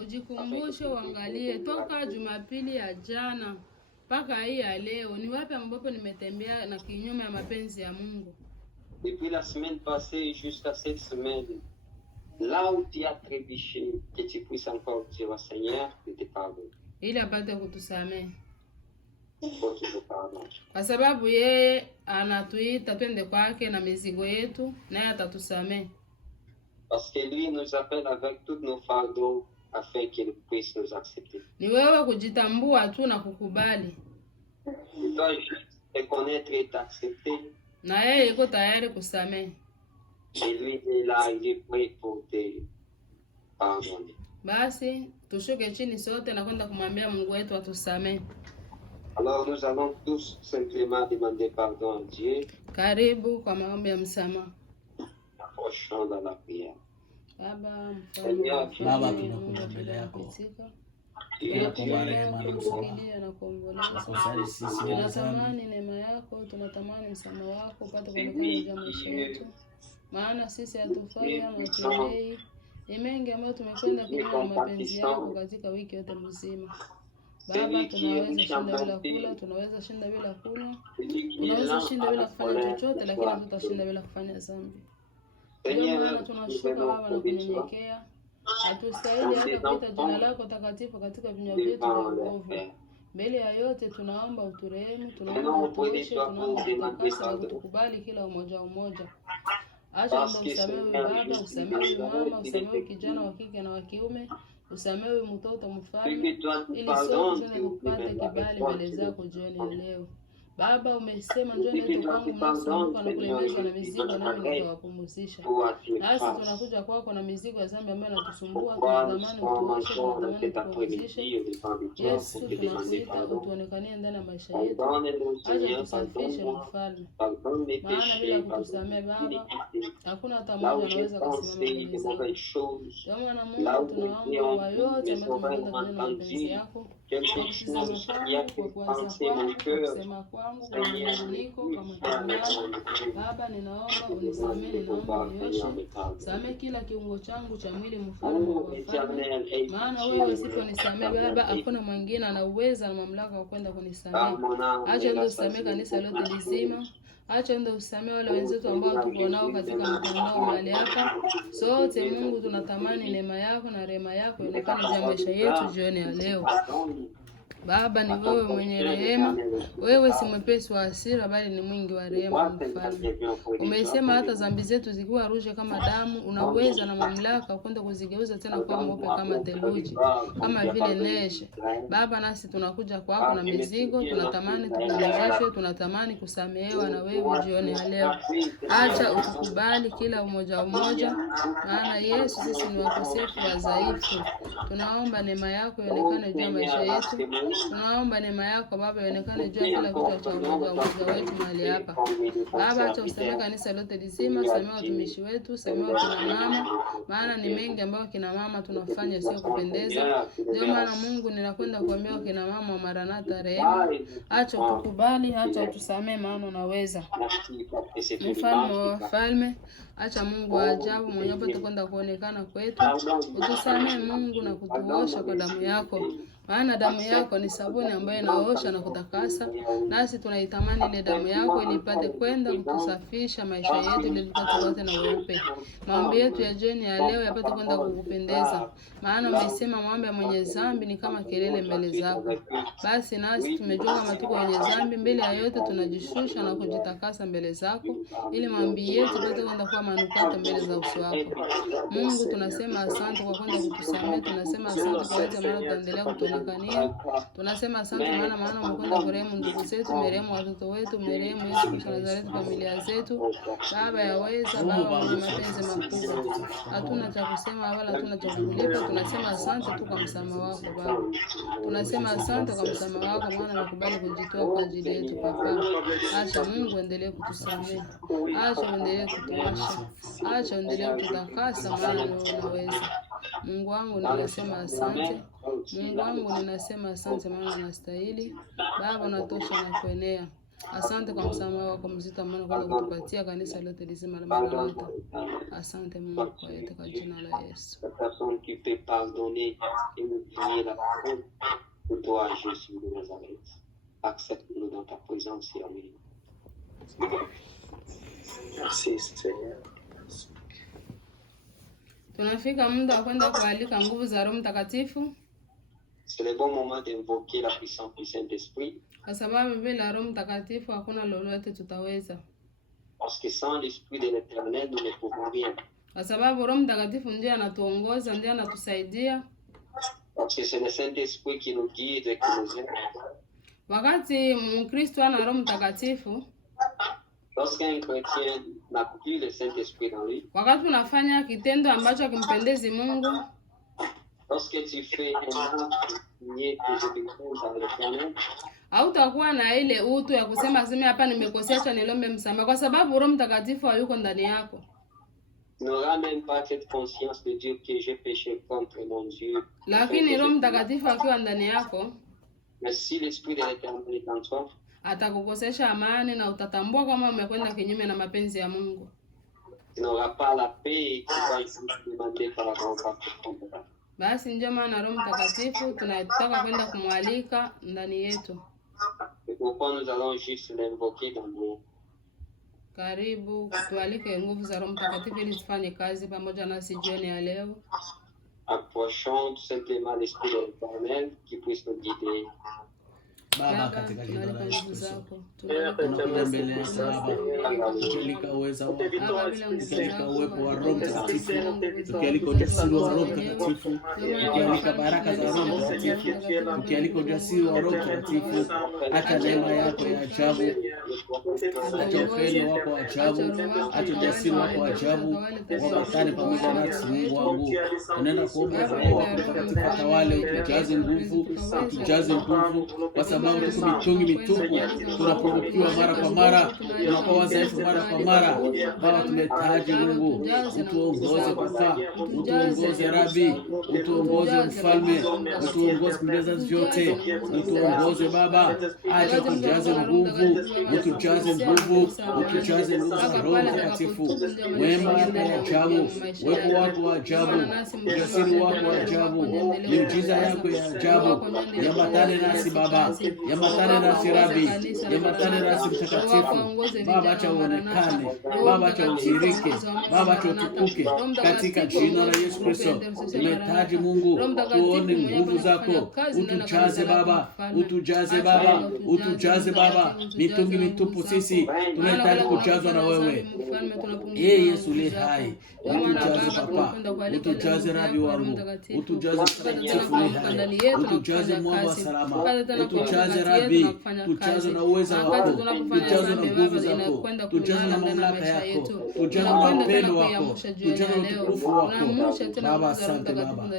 Ujikumbushe, uangalie toka Jumapili ya jana mpaka hii ya leo, ni wapi ambapo nimetembea na kinyume ya mapenzi ya Mungu. Depuis la semaine passée jusqu'à cette semaine, là où tu as trébuché, que tu puisses encore dire au Seigneur de te pardonner. Ili apate kutusamehe. Pardon. Kwa sababu yeye anatuita twende kwake na mizigo yetu, naye atatusamehe. Parce que lui nous appelle avec tous nos fardeaux afin qu'il puisse nous accepter. Ni wewe kujitambua tu na kukubali. Tu dois juste te connaître et t'accepter. Na yeye yuko tayari kusamehe. Et lui est là, il est prêt pour te pardonner. Basi tushuke chini sote na kwenda kumwambia Mungu wetu atusamehe. Alors nous allons tous simplement demander pardon à Dieu. Karibu kwa maombi ya msamaha. Approchons dans la prière. Baba, tunakuja mbele yako. Tunakuomba rehema na msamaha. Tunatamani neema yako, tunatamani msamaha wako upate kuonekana katika maisha yetu. Maana sisi hatufai ama tuendei. Ni mengi ambayo tumekwenda kinyume na mapenzi yako katika wiki yote mzima. Baba, tunaweza shinda bila kula, tunaweza shinda bila kunywa, tunaweza shinda bila kufanya chochote, lakini tutashinda bila kufanya dhambi. Ndio maana tunashuka Baba na kunyenyekea. Hatustahili hata kuita jina lako takatifu katika vinywa vyetu vya uovu. Mbele ya yote tunaomba uturehemu, tunaomba utuoshe, tunaomba utakase na kutukubali kila umoja umoja. Acha usamehe baba, usamehe mama, usamehe kijana wa kike na wa kiume, usamehe mtoto mfalme, ili sote tupate kibali mbele zako jioni leo. Baba, umesema njoni tu kwangu mnasumbuka na kulemezwa na mizigo, nami nitawapumzisha. Nasi tunakuja kwako na mizigo ya dhambi ambayo inatusumbua, tunatamani utuoshe, tunatamani tupumzishe. Yesu, tunakuita utuonekanie ndani ya maisha yetu. Acha tusafishe mfalme. Maana bila kutusamehe Baba, hakuna hata mmoja anaweza kusimama mbele zako. Ndio maana Mungu tunaomba kwa yote ambayo tumekwenda kwenye mapenzi yako, kusema kwangu, kwa manunguniko, kwa matendo. Baba, ninaomba unisamehe, ninaomba unioshe. Samehe kila kiungo changu cha mwili mfalme wa wafalme. Maana wewe usiponisamehe Baba, hakuna mwingine ana uwezo na mamlaka ya kwenda kunisamehe. Acha ndio usamehe kanisa lote lizima. Acha ndio usamehe wale wenzetu ambao tuko nao katika mtandao mahali hapa. Sote Mungu tunatamani neema yako na rehema yako ionekane juu ya maisha yetu jioni ya leo. Baba, ni wewe mwenye rehema. Wewe si mwepesi wa hasira, bali ni mwingi wa rehema mfalme. Umesema hata dhambi zetu zikiwa ruje kama damu, unaweza na mamlaka kwenda kuzigeuza tena kuwa mweupe kama theluji, kama vile neje. Baba, nasi tunakuja kwako na mizigo, tunatamani tupumzishwe, tunatamani kusamehewa na wewe jioni ya leo. Acha utukubali kila umoja umoja, maana Yesu, sisi ni wakosefu wadhaifu. Tunaomba neema yako ionekane juu ya maisha yetu. Tunaomba neema yako Baba ionekane juu ya kila kitu cha umoja wetu mahali hapa. Baba, acha usamehe kanisa lote lizima, samehe watumishi wetu, samehe kina mama, maana ni mengi ambayo kina mama tunafanya sio kupendeza. Ndio maana Mungu ninakwenda kuambia kina mama wa Maranatha rehema. Acha utukubali, acha utusamehe, maana unaweza. Mfalme wa wafalme, acha Mungu wa ajabu mwenye upate kwenda kuonekana kwetu. Utusamehe Mungu na kutuosha kwa damu yako. Maana damu yako ni sabuni ambayo inaosha na kutakasa. Nasi tunaitamani ile damu yako ili ipate kwenda kutusafisha maisha yetu ili tupate wote na weupe. Maombi yetu ya jioni ya leo yapate kwenda kukupendeza. Maana umesema maombi ya mwenye dhambi ni kama kelele mbele zako. Basi nasi tumejua kama tuko wenye dhambi, mbele ya yote tunajishusha na kujitakasa mbele zako ili maombi yetu yapate kwenda kuwa manukato mbele za uso wako. Mungu, tunasema asante kwa kwenda kutusamehe, tunasema asante kwa yote maana tutaendelea kutuonekania. Tunasema asante maana umekwenda kurehemu ndugu zetu, merehemu watoto wetu, merehemu Yesu Kristo Nazareti, familia zetu. Baba yaweza, Baba mwenye mapenzi makubwa. Hatuna cha kusema wala hatuna cha kulipa. Tunasema asante tu kwa msamaha wako Baba. Tunasema asante kwa msamaha wako, maana unakubali kujitoa kwa ajili yetu Baba. Acha Mungu endelee kutusamehe. Acha endelee kutuosha. Acha endelee kututakasa, maana unaweza. Mungu wangu ninasema asante. Mungu wangu ninasema asante, maana unastahili. Baba, natosha na kuenea. Asante kwa msamaha wako mzito ambao unakwenda kutupatia kanisa lote lizima la Maranatha. Asante Mungu kwa yote kwa jina la Yesu. La personne qui peut pardonner et oublier la faute de toi, Jésus de Nazareth. Accepte-nous dans ta présence et amen. Merci Seigneur. Tunafika muda wa kwenda kualika nguvu za Roho Mtakatifu. C'est le bon moment d'invoquer la puissance du Saint-Esprit. Kwa sababu bila Roho Mtakatifu hakuna lolote tutaweza. Parce que sans l'Esprit de l'Éternel, nous ne pouvons rien. Kwa sababu Roho Mtakatifu ndiye anatuongoza, ndiye anatusaidia. Parce que c'est le Saint-Esprit qui nous guide et qui nous aide. Wakati Mkristo ana Roho Mtakatifu, Lorsqu'un chrétien n'a plus le Saint-Esprit dans lui, wakati unafanya kitendo ambacho hakimpendezi Mungu, lorsque tu fais un acte signé tes obéissances à l'Éternel, hautakuwa na ile utu ya kusema sema hapa nimekosea, acha nilombe msamaha, kwa sababu Roho Mtakatifu hayuko ndani yako. tu n'auras même pas cette conscience de dire que j'ai péché contre mon Dieu. Lakini Roho Mtakatifu akiwa ndani yako, Mais si l'Esprit de l'Éternel est en toi, atakukosesha amani na utatambua kama umekwenda kinyume na mapenzi ya Mungu. tu n'auras pas la paix qui va demander pardon par ton péché. Basi ndio maana Roho Mtakatifu tunataka kwenda kumwalika ndani yetu. C'est pourquoi nous allons juste l'invoquer dans nos... Karibu tualike nguvu za Roho Mtakatifu ili tufanye kazi pamoja nasi jioni ya leo. Approchons tout simplement l'Esprit de l'Éternel qui puisse nous guider. Baba, katika jina la Yesu Kristo, Tunakuja tunakuja mbele Baba, tukialika uweza wako, tukialika uwepo wa Roho Mtakatifu, tukialika ujasiri wa Roho Mtakatifu, tukialika baraka za Roho Mtakatifu, tukialika ujasiri wa Roho Mtakatifu. Acha neema yako ya ajabu, acha upendo wako wa ajabu, acha ujasiri wako wa ajabu wapatane pamoja nasi. Mungu wangu, tunaenda kuomba Roho wako Mtakatifu atawale, utujaze nguvu, utujaze nguvu, kwa sababu tuko mitungi mitupu, tunapungukiwa mara kwa mara, tunakuwa wadhaifu mara kwa mara. Baba, tunahitaji Mungu, utuongoze Baba, utuongoze Rabi, utuongoze Mfalme, utuongoze kujaza vyote, utuongoze Baba. Acha tujaze nguvu, utujaze nguvu, utujaze nguvu za Roho Mtakatifu. Wema wako wa ajabu, uwepo wako wa ajabu, ujasiri wako wa ajabu, miujiza yako ya ajabu yamatane nasi Baba, yamatane nasi Rabi, yamatane nasi Mtakatifu. Baba, acha uonekane, Baba, acha udhihirike, Baba, acha utukuke katika jina la Yesu Kristo. Tunahitaji Mungu, tuone nguvu zako, utujaze Baba, utujaze Baba, utujaze Baba. Mitungi mitupu sisi, tunahitaji kujazwa na wewe. Yesu li hai, utujaze Papa, utujaze Rabi wangu, utujaze Mtakatifu li hai, utujaze mwamba wa salama, utujaze Rabi, tujaze na uweza wako, tujaze na nguvu zako, tujaze na mamlaka yako, tujaze na upendo wako, tujaze na utukufu wako. Baba, asante Baba,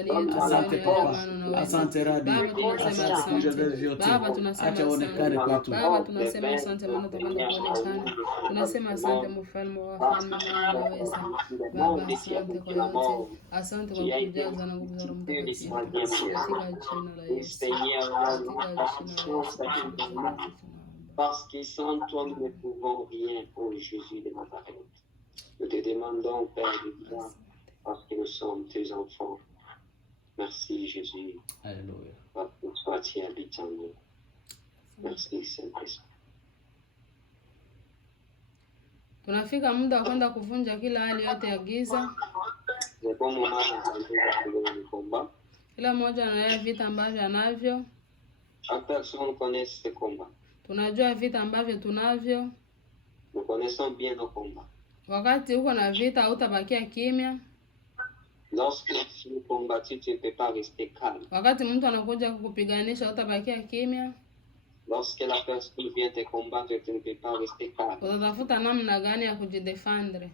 asante Papa, asante Rabi, asante kujaza vyote. Acha uonekane kwetu. Baba, tunasema asante maana utakwenda kuonekana. Tunasema asante Mfalme wa wafalme na unaweza. Baba, asante kwa yote. Asante kwa kujaza na nguvu za Roho Mtakatifu. Katika jina la Yesu. Parce que sans toi, nous ne pouvons rien, ô Jésus de Nazareth. Nous te demandons, Père de gloire, parce que nous sommes tes enfants. Merci, Jésus. Alléluia. Pour toi, tu habites en nous. Merci, Saint-Esprit. Tunafika muda wa kwenda kuvunja kila hali yote ya giza. C'est bon moment d'entrer le combat. Kila mmoja anaelewa vita ambavyo anavyo. Chaque personne connaît ses combats. Tunajua vita ambavyo tunavyo. Nous connaissons bien nos combats. Wakati uko na vita hautabakia kimya. Lorsque tu es combattu, tu ne peux pas rester calme. Wakati mtu anakuja kukupiganisha hautabakia kimya. Lorsque la personne vient te combattre, tu ne peux pas rester calme. Utatafuta namna gani ya kujidefendre.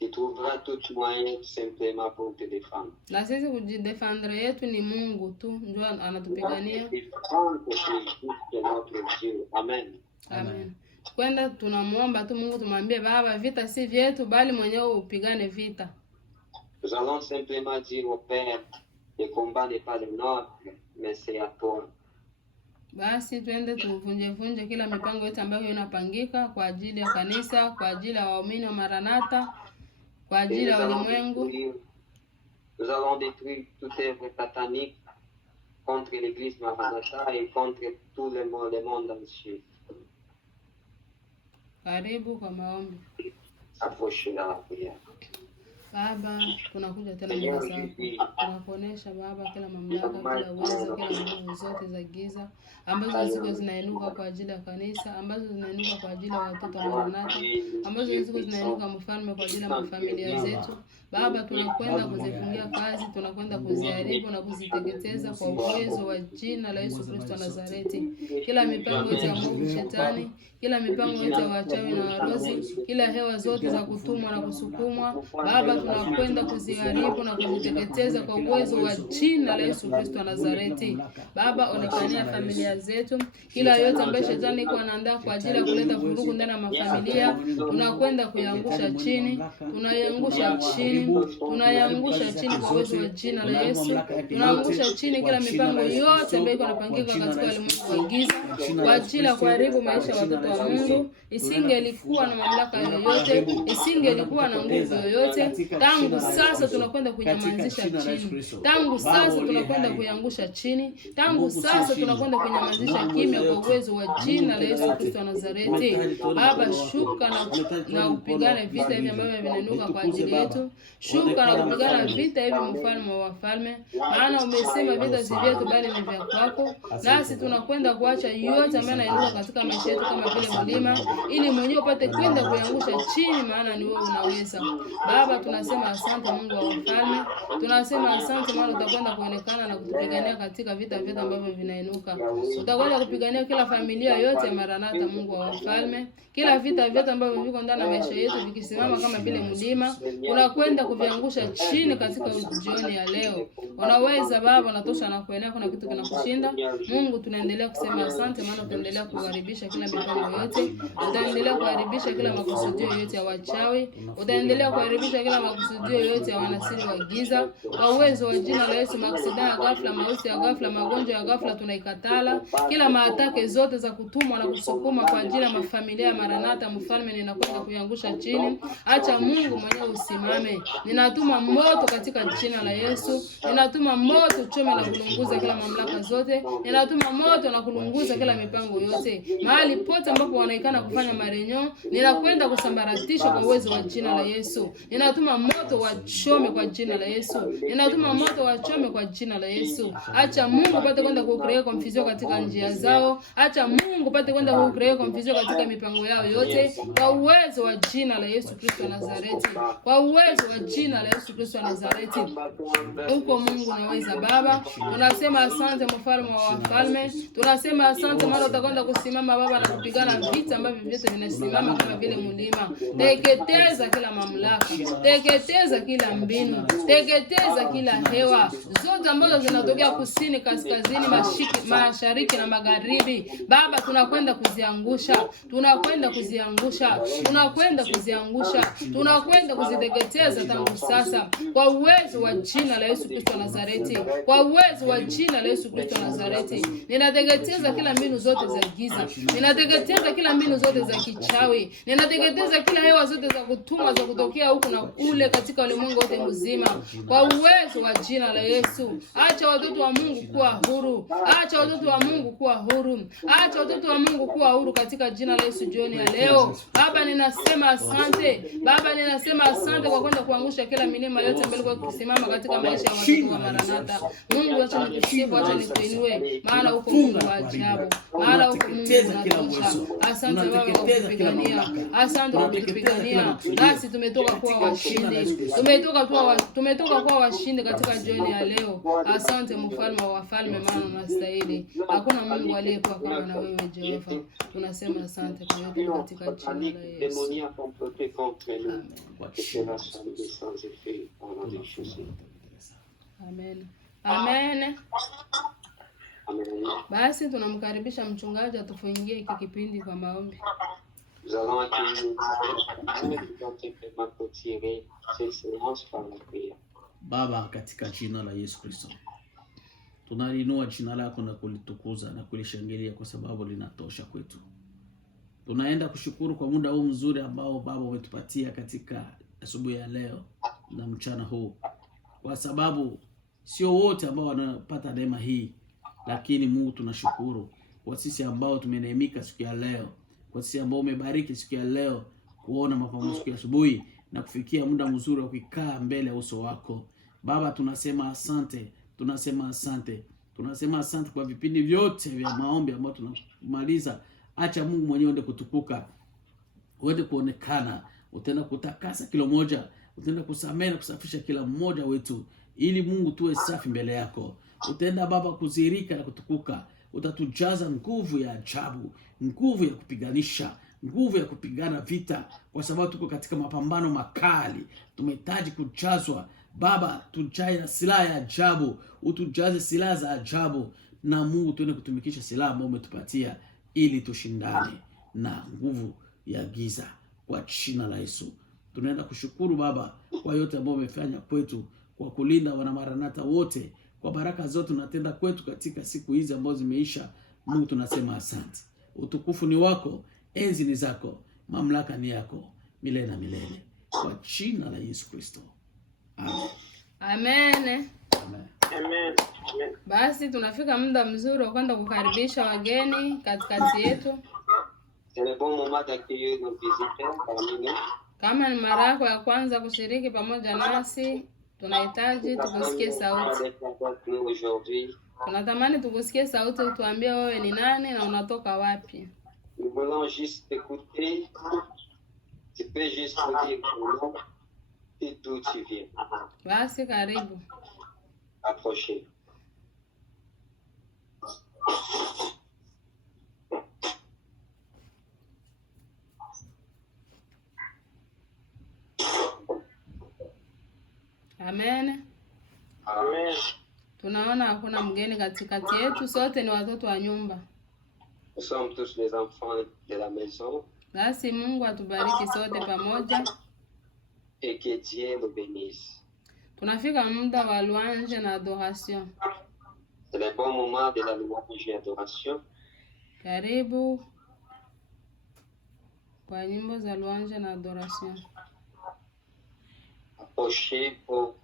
Tu trouveras tout moyen simplement pour te défendre. Na sisi kujidefendre yetu ni Mungu tu ndio anatupigania. Amen. Amen. Kwenda tunamuomba tu Mungu, tumwambie Baba, vita si vyetu bali mwenyewe upigane vita. Nous allons simplement dire au Père, le combat n'est pas le nôtre, mais c'est à toi. Basi twende tuvunje kila mipango yote ambayo inapangika kwa ajili ya kanisa, kwa ajili ya waumini wa Maranatha, kwa ajili ya ulimwengu. Nous allons détruire toute œuvre satanique contre l'église Maranatha et contre tout le monde entier. Karibu kwa maombi. Approchez dans la prière. Baba, tunakuja tena mbele zako. Tunakuonesha Baba kila mamlaka, kila uwezo, kila nguvu zote za giza ambazo ziko zinainuka kwa ajili ya kanisa, ambazo zinainuka kwa ajili ya watoto wa Maranatha, ambazo ziko zinainuka mfalme kwa ajili ya familia zetu. Baba, tunakwenda kuzifungia kazi, tunakwenda kuziharibu na kuziteketeza kwa uwezo wa jina la Yesu Kristo wa Nazareti. Kila mipango yote ya mwovu shetani, kila mipango yote ya wachawi na warozi, kila hewa zote za kutumwa na kusukumwa, Baba, tunakwenda kuziharibu na kuziteketeza kwa uwezo wa jina la Yesu Kristo wa Nazareti. Baba, onekania familia zetu, kila yote ambayo shetani iko anaandaa kwa ajili ya kuleta vurugu ndani ya mafamilia, tunakwenda kuyangusha chini, tunayangusha chini, tunayangusha chini kwa uwezo wa jina la Yesu. Tunaangusha chini kila mipango yote ambayo iko inapangika katika ulimwengu wa giza kwa ajili ya kuharibu maisha ya watoto wa Mungu. Isingelikuwa na mamlaka yoyote, isingelikuwa na nguvu yoyote. Tangu sasa tunakwenda kunyamazisha chini. Tangu sasa tunakwenda kuyangusha chini. Tangu sasa tunakwenda kunyamazisha kimya kwa uwezo wa jina la Yesu Kristo wa Nazareti. Baba, shuka na upigane vita hivi ambavyo vinainuka kwa ajili yetu. Shuka na kupigana vita hivi mfalme wa wafalme. Maana umesema vita si vyetu bali ni vya kwako. Nasi tunakwenda kuacha yote ambayo yanainuka katika maisha yetu kama vile mlima, ili mwenyewe upate kwenda kuyangusha chini, maana ni wewe unaweza. Baba, tunasema asante Mungu wa wafalme. Tunasema asante maana utakwenda kuonekana na kutupigania katika vita vyote ambavyo vinainuka. Utakwenda kupigania kila familia yote ya Maranatha, Mungu wa wafalme. Kila vita vyote ambavyo viko ndani ya maisha yetu vikisimama kama vile mlima, unakwenda kuviangusha chini katika jioni ya leo. Unaweza Baba, unatosha na kuenea, kuna kitu kinakushinda. Mungu, tunaendelea kusema asante maana utaendelea kuharibisha kila mipango yote. Utaendelea kuharibisha kila makusudio yote ya wachawi. Utaendelea kuharibisha kila makusudio yote ya wanasiri wa giza. Kwa uwezo wa jina la Yesu, maksida ya ghafla, mauti ya ghafla, magonjwa ya ghafla tunaikatala. Kila maatake zote za kutumwa na kusukuma kwa ajili ya mafamilia ya Maranatha, mfalme, ninakwenda kuyangusha chini. Acha Mungu mwenyewe usimame. Ninatuma moto katika jina la Yesu. Ninatuma moto uchome na kulunguza kila mamlaka zote. Ninatuma moto na kulunguza kila mipango yote. Mahali pote ambapo wanaikana kufanya marenyo, ninakwenda kusambaratisha kwa uwezo wa jina la Yesu. Ninatuma moto wachome kwa jina la Yesu. Ninatuma moto wachome kwa jina la Yesu. Acha Mungu pate kwenda kucreate confusion katika njia zao. Acha Mungu pate kwenda kucreate confusion katika mipango yao yote kwa uwezo wa jina la Yesu Kristo wa Nazareti. Kwa uwezo wa jina la Yesu Kristo wa Nazareti. Uko Mungu unaweza Baba. Tunasema asante mfalme wa wafalme. Tunasema asante maana utakwenda kusimama Baba na kupigana vita ambavyo vyote vinasimama kama vile mlima. Teketeza kila mamlaka. Teketeza kila mbinu. Teketeza kila hewa zote ambazo zinatokea kusini, kaskazini, mashariki na magharibi. Baba, tunakwenda kuziangusha. Tunakwenda kuziangusha. Tunakwenda kuziangusha. Tunakwenda kuziteketeza tangu sasa kwa uwezo wa jina la Yesu Kristo wa Nazareti. Kwa uwezo wa jina la Yesu Kristo wa Nazareti. Ninateketeza kila mbinu zote za giza. Ninateketeza kila mbinu zote za kichawi. Ninateketeza kila hewa zote za kutumwa za kutokea huku na kule katika ulimwengu wote mzima. Kwa uwezo wa jina la Yesu. Acha watoto wa Mungu kuwa huru. Acha watoto wa Mungu kuwa huru. Acha watoto wa Mungu kuwa huru katika jina la Yesu jioni ya leo. Baba, ninasema asante. Baba, ninasema asante kwa kwenda kuangusha kila milima yote ambayo ilikuwa ikisimama katika maisha ya watoto wa Maranatha. Mungu, acha nikusifu, acha nikuinue, maana uko Mungu wa ajabu. Maana uko Mungu unatosha. Asante Baba kwa kupigania. Asante kwa kupigania. Nasi tumetoka kuwa washindi. Tumetoka kuwa washindi katika jioni ya leo. Asante mfalme wa wafalme, maana unastahili. Hakuna Mungu aliyekuwa kama na wewe Jehova. Tunasema asante kwa yote katika jina la Yesu. Amen. Amen. Basi tunamkaribisha mchungaji atufungie hiki kipindi kwa maombi. Nous allons accueillir Baba, katika jina la Yesu Kristo, Tunalinua jina lako na kulitukuza na kulishangilia kwa sababu linatosha kwetu. Tunaenda kushukuru kwa muda huu mzuri ambao Baba umetupatia katika asubuhi ya leo na mchana huu. Kwa sababu sio wote ambao wanapata neema hii, lakini Mungu tunashukuru kwa sisi ambao tumeneemika siku ya leo. Kwa sisi ambao umebariki siku ya leo kuona mapambazuko ya asubuhi na kufikia muda mzuri wa kukaa mbele ya uso wako. Baba tunasema asante, tunasema asante. Tunasema asante kwa vipindi vyote vya maombi ambao tunamaliza. Acha Mungu mwenyewe ende kutukuka, uende kuonekana, utaenda kutakasa kila mmoja, utaenda kusamehe na kusafisha kila mmoja wetu, ili Mungu tuwe safi mbele yako. Utaenda Baba kuzirika na kutukuka, utatujaza nguvu ya ajabu, nguvu ya kupiganisha, nguvu ya kupigana vita, kwa sababu tuko katika mapambano makali. Tumehitaji kujazwa Baba, tujae na silaha ya ajabu, utujaze silaha za ajabu, na Mungu tuende kutumikisha silaha ambayo umetupatia ili tushindane na nguvu ya giza kwa jina la Yesu. Tunaenda kushukuru Baba kwa yote ambayo umefanya kwetu, kwa kulinda wana Maranatha wote, kwa baraka zote unatenda kwetu katika siku hizi ambazo zimeisha. Mungu tunasema asante. Utukufu ni wako, enzi ni zako, mamlaka ni yako milele na milele, kwa jina la Yesu Kristo. Amen. Amen. Amen. Amen. Basi tunafika muda mzuri wa kwenda kukaribisha wageni katikati yetu. C'est le bon moment d'accueillir nos visiteurs parmi nous. Kama ni mara yako ya kwanza kushiriki pamoja nasi, tunahitaji tukusikie sauti. Tunatamani tukusikie sauti, utuambie wewe ni nani na unatoka wapi. Nous voulons juste t'écouter. Tu peux juste nous dire ton nom et d'où tu viens. Basi karibu. Approchez. Amen. Amen. Tunaona hakuna mgeni katikati yetu, sote ni watoto wa nyumba. Nous sommes tous les enfants de la maison. Basi Mungu atubariki sote pamoja. Et que Dieu nous bénisse. Tunafika muda wa louange na adoration. C'est le bon moment de la louange et adoration. Karibu kwa nyimbo za louange na adoration. Approchez pour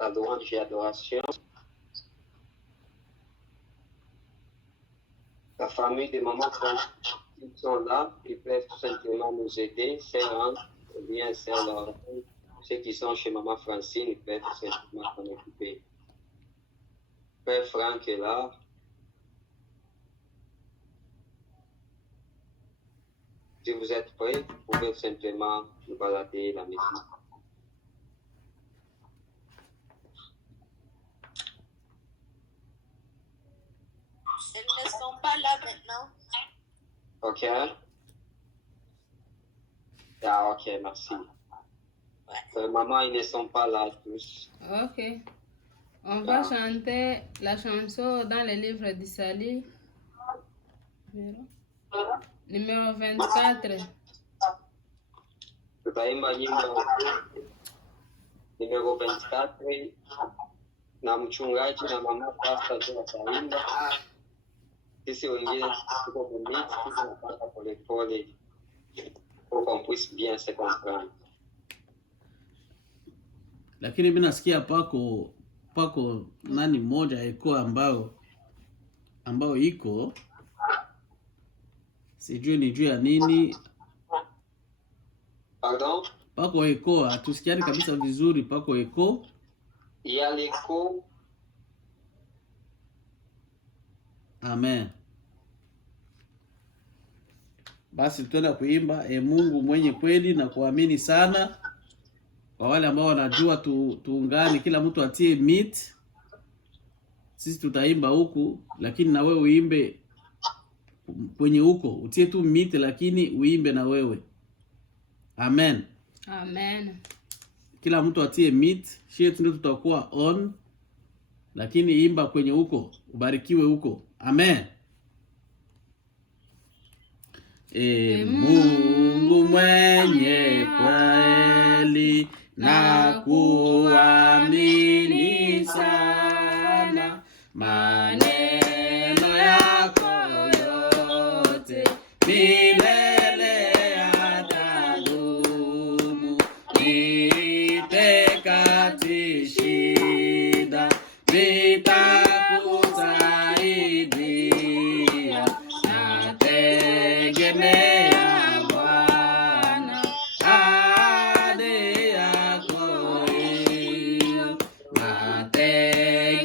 la louange et adoration. La famille de Maman Francine, ils sont là, ils peuvent tout simplement nous aider, Sœur Anne, ou bien Sœur Laurent. Ceux qui sont chez Maman Francine, ils peuvent tout simplement s'en occuper. Père Franck est là. Si vous êtes prêts, vous pouvez simplement nous balader la maison. Elles ne sont pas là maintenant. Ok. Ah, ok, merci. Maman, ils ne sont pas là tous. Ok. On va chanter la chanson dans le livre d'Isaïe. Numéro 24. Tutaimba nyimbo numéro 24 na mchungaji na mama pasta ndio wataimba. Sisi wengine tuko kumiti, tunapata polepole pour qu'on puisse bien se comprendre. Lakini mimi nasikia pako nani moja iko ambao iko sijui ni juu ya nini. Pardon? Pako iko, hatusikiani kabisa vizuri. Pako iko. Il y a l'écho. Amen. Basi tutaenda kuimba Mungu mwenye kweli na kuamini sana. Kwa wale ambao wanajua tuungane, kila mtu atie meet. Sisi tutaimba huku, lakini na wewe uimbe kwenye huko. Utie tu meet lakini uimbe na wewe. Amen. Amen. Kila mtu atie meet, sisi ndio tutakuwa on, lakini imba kwenye huko, ubarikiwe huko. Amen. Mungu mwenye kweli na kuamini sana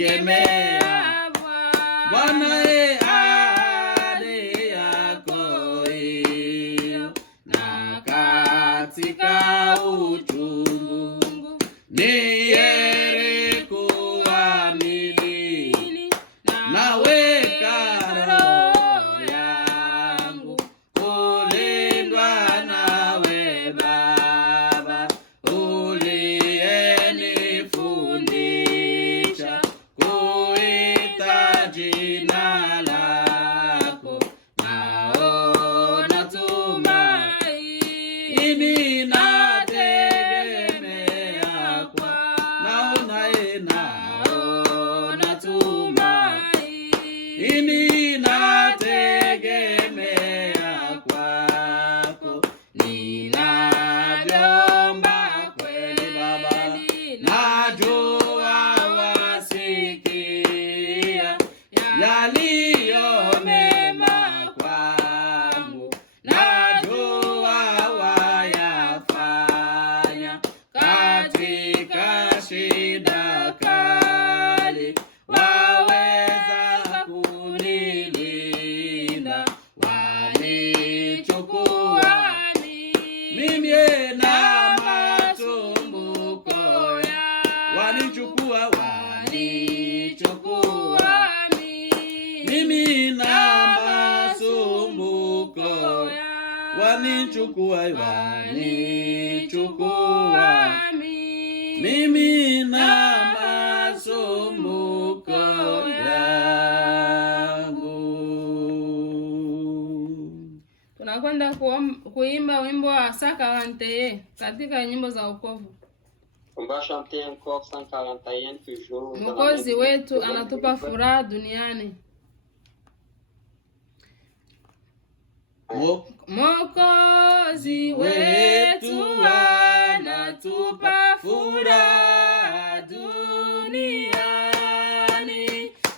tegemea Bwana ahadi yako hiyo, na katika uchungu ni heri kuamini. Naweka roho yangu kulindwa nawe Baba, uliyenifundisha kuita jina lako. Naona tumaini, nategemea kwa naona tumaini, nategemea kwako. Ninavyomba kweli Baba, najua wasikia yaliyo mema kwangu, najua wayafanya katika shida kali. Waweza kunilinda, wanichukua mimi na masumbuko ya, wanichukua mimi na masumbuko ya, wanichukua mimi na masumbuko yangu. Tunakwenda kuimba wimbo wa 141 katika nyimbo za wokovu. On va chanter encore 141 toujours. Mwokozi wetu anatupa furaha duniani. Mwokozi wetu anatupa furaha duniani,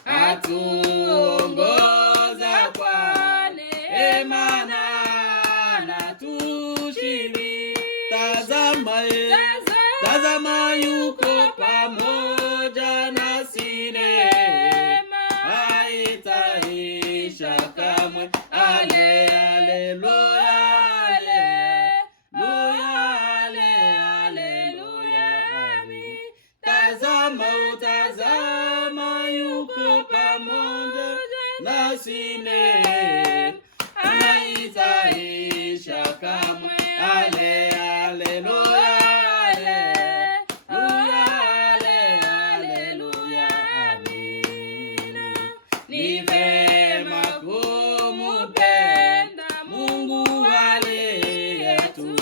atuongoza kwa neema na anatushiri. Tazama yuko pamoja nasi, neema haitaisha kamwe. Haleluya, amin. Tazama yuko pamoja nasi, neema haitaisha kamwe. Haleluya, amin. Ni vema kumupenda Mungu aliyetu,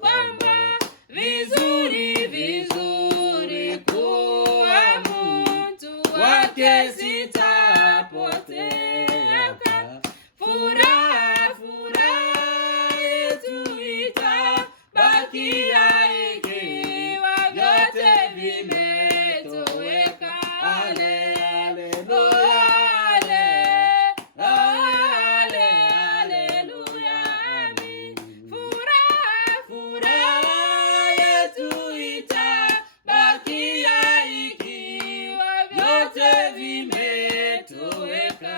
kwamba vizuri kuwa mtu wake, sitapotea. Furaha yetu itabakia ikiwa vyote vimetoweka. Haleluya, amin. Furaha yetu itabakia ikiwa vyote vimetoweka.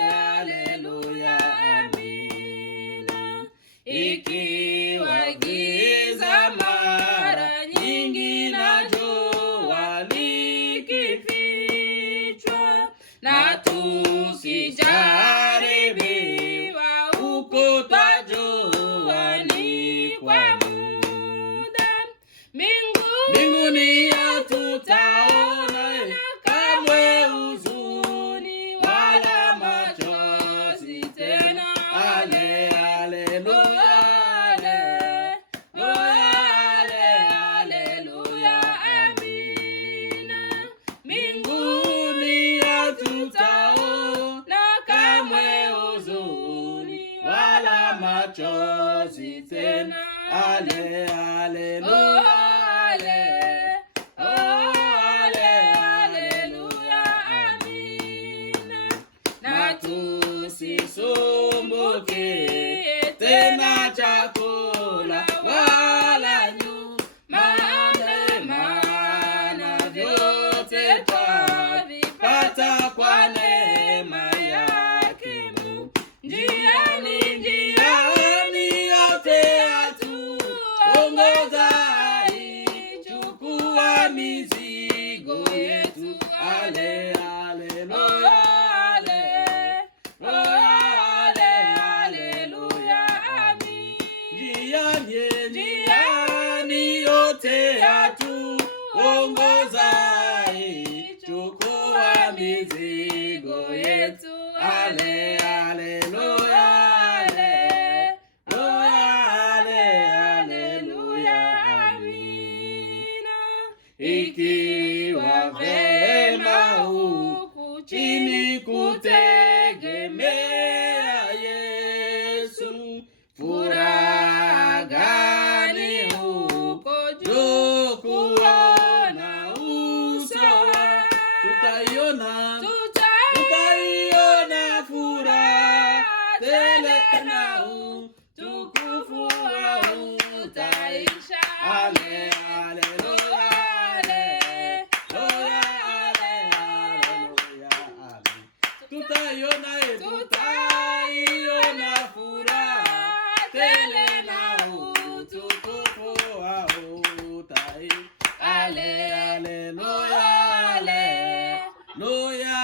Haleluya, amin. Ikiwa giza mara nyingi na jua likifichwa, na tusijaribiwa, huko twajua ni kwa muda. Mbinguni hatutaona kamwe huzuni wala machozi tena. Haleluya, amin. Mbinguni hatutaona kamwe huzuni wala machozi tena. Haleluya. tuongoza, chukua mizigo yetu. Ale, haleluya, haleluya, amina. Ikiwa vema huku chini kutegemea Yesu, furaha gani huko juu kuona uso wake. Tutaiona furaha tele na utukufu utaisha. Ale, haleluya, tutaiona furaha tele na utukufu utaisha. Ale, haleluya, haleluya,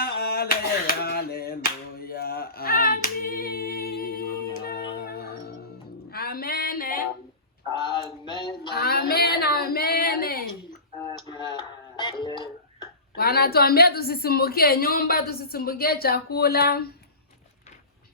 amina. Amen. Wanatuambia tusisumbukie nyumba, tusisumbukie chakula.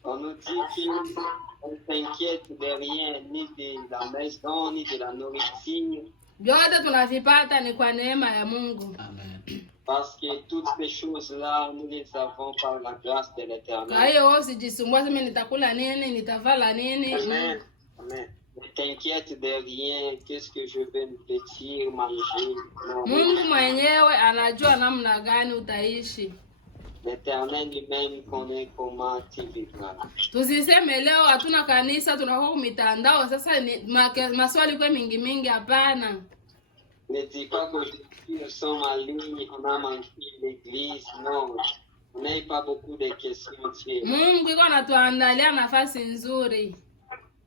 On nous dit qu'on ne s'inquiète de rien, ni de la maison, ni de la nourriture. Vyote tunavipata ni kwa neema ya Mungu. Amen. Parce que toutes ces choses-là, nous les avons par la grâce de l'Éternel. Kwa hiyo usijisumbue sema nitakula nini, nitavala nini. Amen. Amen. Ne t'inquiète de rien, qu'est-ce que je vais me vêtir, manger. Non. Mungu mwenyewe anajua namna gani utaishi. L'Éternel lui-même connaît comment tu vivras. Tusiseme leo hatuna kanisa, tunakuwa mitandao sasa ni maswali kwa mingi hapana. Ne dis pas qu'aujourd'hui nous sommes en ligne, on a manqué l'église. Non, on n'a pas beaucoup de questions. Mungu iko anatuandalia nafasi nzuri.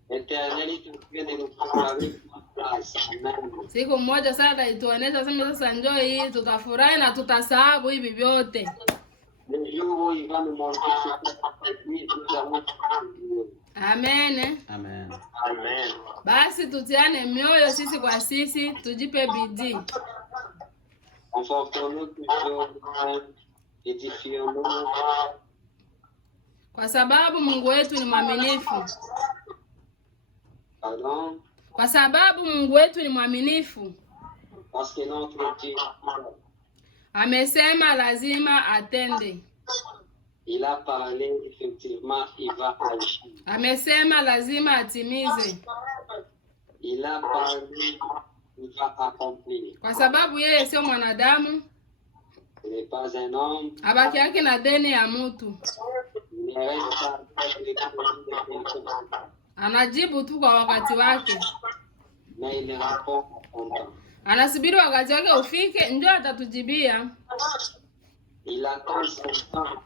L'Éternel est en train de nous préparer une place. Amen. Siku moja sasa ituonesha sema sasa njoo hii tutafurahi na tutasahau hivi vyote. Le jour où il va nous montrer ce que nous allons faire. Amen. Amen. Amen. Basi tutiane mioyo sisi kwa sisi, tujipe bidii. Confortons-nous toujours, édifions-nous. Kwa sababu Mungu wetu ni mwaminifu. Pardon? Kwa sababu Mungu wetu ni mwaminifu. Parce que notre Dieu, Amesema lazima atende. il a parlé, effectivement, il va agir. Amesema lazima atimize. Il a parlé, il va accomplir. Kwa sababu yeye sio mwanadamu, Ce n'est pas un homme, abaki yake na deni ya mtu. il ne reste pas avec les produits de quelqu'un, Anajibu tu kwa wakati wake. mais il répond à son temps. Anasubiri wakati wake ufike ndio atatujibia. Il attend son temps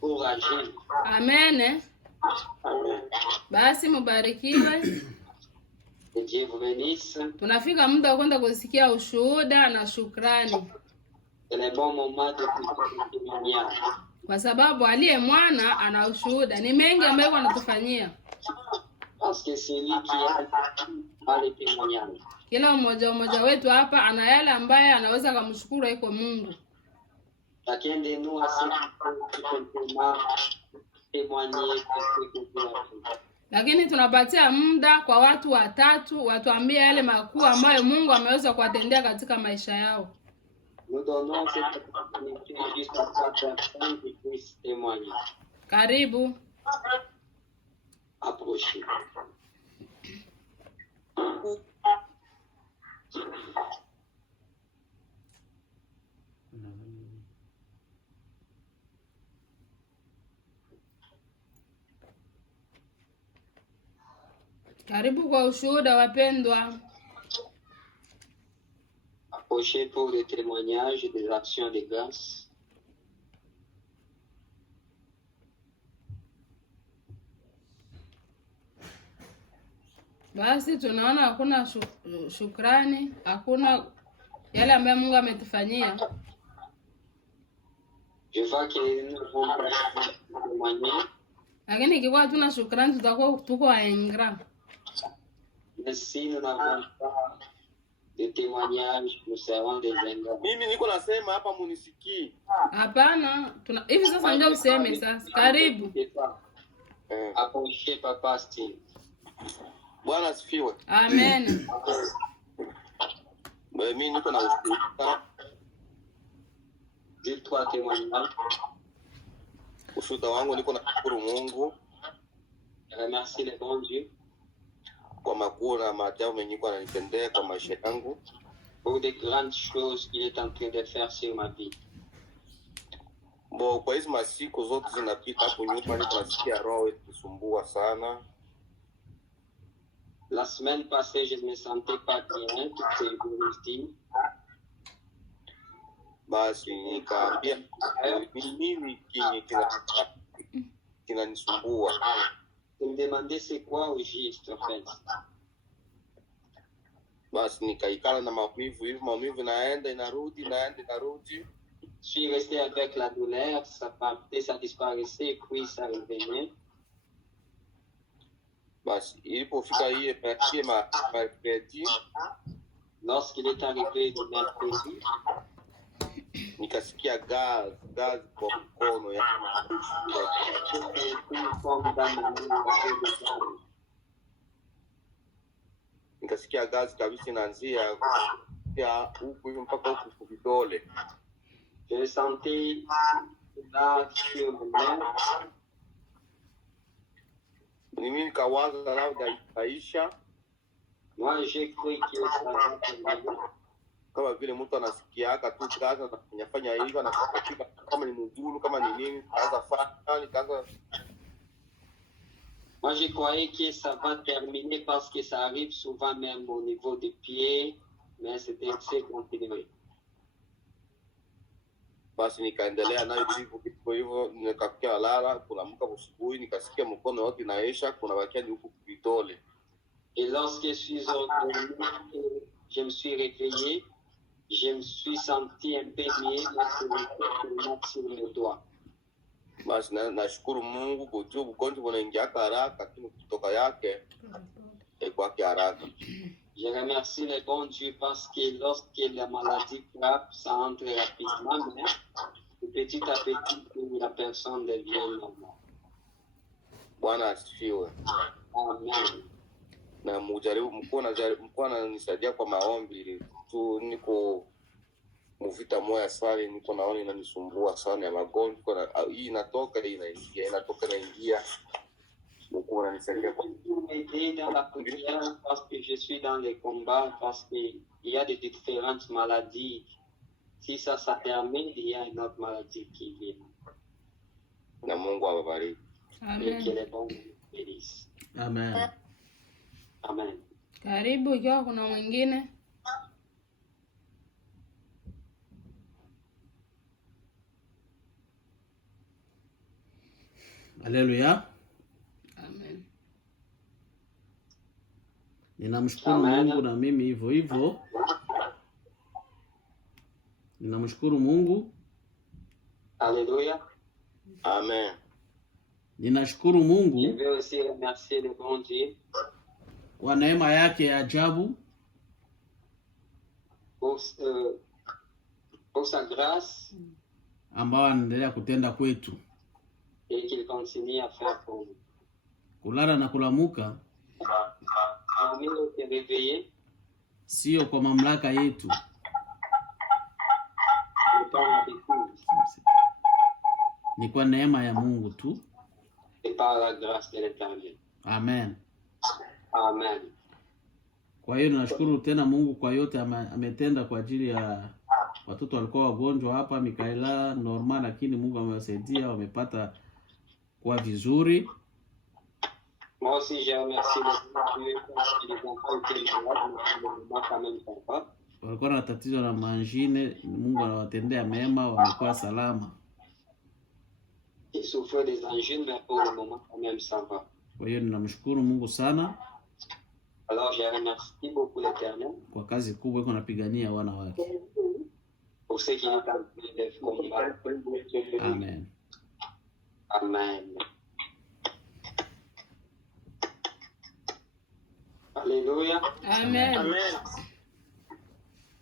pour agir. Amen. Amen. Basi mubarikiwe. Que Dieu vous bénisse. Tunafika muda wa kwenda kusikia ushuhuda na shukrani. C'est le bon moment de témoigner. Kwa sababu aliye mwana ana ushuhuda. Ni mengi ambayo anatufanyia. Parce que c'est lui qui a les témoignages. Kila mmoja wetu hapa ana yale ambaye anaweza kumshukuru yuko Mungu. Chacun de nous a simplement témoigner de ce que Dieu a fait. Lakini tunapatia muda kwa watu watatu watuambie yale makuu ambayo Mungu ameweza kuwatendea katika maisha yao. Nous donnons cette opportunité juste à 4 personnes qui puissent témoigner. Karibu. Approchez. Karibu kwa ushuhuda wapendwa. Approchez pour des témoignages et des actions de grâce. Basi tunaona hakuna shukrani, hakuna yale ambayo Mungu ametufanyia. Je vois que nous avons témoigné. Lakini ikiwa hatuna shukrani tutakuwa tuko waingra. Mais si nous n'avons pas de témoignages, nous serons des ingrats. Mimi niko nasema hapa munisikii. Hapana, hivi sasa ndio useme sasa. Karibu. Approchez Papa Steve. Bwana asifiwe. Amen. Mimi niko na ushuhuda. J'ai 3 témoignages. Ushuhuda wangu niko na shukuru Mungu. Je remercie le bon Dieu kwa makuu na maajabu yenye kwa ananitendea kwa maisha yangu. Pour des grandes choses qu'il est en train de faire sur ma vie. Kwa hizo masiku zote zinapita hapo nyuma niko nasikia roho ikisumbua sana. La semaine passée, je ne me sentais pas bien, toutes ces jours-ci. Basi nikaambia nini kinanisumbua. Je me demandais c'est quoi au juste, en fait. Basi nikaikala na maumivu naenda inarudi. Je suis resté avec la douleur, ça partait, ça disparaissait, puis ça revenait. Basi ilipofika hii mercredi, lorsqu'il est arrivé le mercredi, nikasikia gaz kwa mkono yangu. Nikasikia gaz kabisa inaanzia huku hivi mpaka huku vidole. Je sentais là sur le main. Mimi nikawaza labda itaisha. Moi j'ai cru que ça va terminer. Kama vile mtu anasikia tu gaza na kufanya hivyo na kufikiri kama ni mdhuru kama ni nini kaanza fanya Moi je croyais que ça va terminer parce que ça arrive souvent même au niveau des pieds, mais c'est continué. Basi nikaendelea nayo hivyo nikafikia lala kuamka asubuhi nikasikia mkono wote inaisha kuna bakia ni huku vidole. Et lorsque je suis endormi, je me suis réveillé, je me suis senti un peu mieux sur mes doigts. Basi nashukuru Mungu kujua ugonjwa unaingia haraka lakini kutoka yake kwa haraka. Je remercie le bon Dieu parce que lorsque la maladie frappe, ça entre rapidement, mais petit à petit, la personne devient normale. Bwana asifiwe. Amen. Na mujaribu mkuu ananisaidia kwa maombi tu, niko muvita moya sana, niko naona inanisumbua sana ya magonjwa, hii inatoka inaingia mkuu ananisaidia kwa m'aider dans la prière parce que je suis dans les combats, parce qu'il y a des différentes maladies. Si ça termine, il y a une autre maladie qui vient. Na Mungu awabariki. Et que les bons bénissent. Amen. Amen. Karibu, ikiwa kuna mwingine. Haleluya. Amen. Ninamshukuru Mungu na mimi hivyo hivyo. Ninamshukuru Mungu. Alléluia. Amen. Ninashukuru Mungu. Je veux aussi remercier le bon Dieu kwa neema yake ya ajabu. Pour sa grâce ambayo anaendelea kutenda kwetu. Et qu'il continue à faire pour nous. Kulala na kulamuka sio kwa mamlaka yetu, ni kwa neema ya Mungu tu. Et par la grâce de l'Éternel. Amen. Amen. Kwa hiyo ninashukuru tena Mungu kwa yote ametenda kwa ajili ya watoto walikuwa wagonjwa hapa Mikaela normal, lakini Mungu amewasaidia wamepata kwa vizuri. Moi aussi je remercie les enfants qui étaient malades, walikuwa na tatizo la mangine, Mungu anawatendea mema, wamekuwa salama. Ils souffrent des angines, mais pour le moment quand même ça va. Kwa hiyo ninamshukuru Mungu sana. Alors je remercie beaucoup l'Éternel kwa kazi kubwa iko napigania wana wake. Pour ce qui est en train de faire. Amen. Amen. Alléluia. Amen. Amen.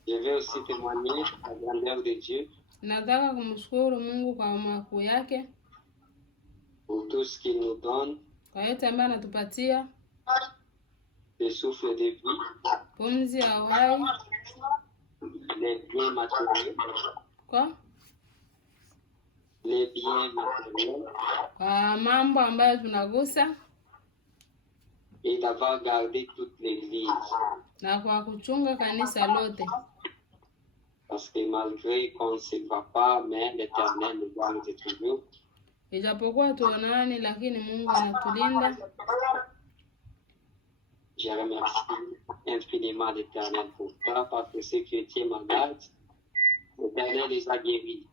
Je vais aussi témoigner la grandeur de Dieu. Nataka kumshukuru Mungu kwa makuu yake, pour tout ce qu'il nous donne, kwa yote ambayo anatupatia, le souffle de vie, pumzi ya uhai, les biens matériels, kwa les biens matériels, kwa mambo ambayo tunagusa, et d'avoir gardé toute l'Église. na kwa kuchunga kanisa lote. Parce que malgré qu'on ne se voit pas, mais l'Éternel nous garde toujours. Ijapokuwa tuonani, lakini Mungu anatulinda. Je remercie infiniment l'Éternel pour ça, parce que ceux qui étaient malades, l'Éternel les a guéris.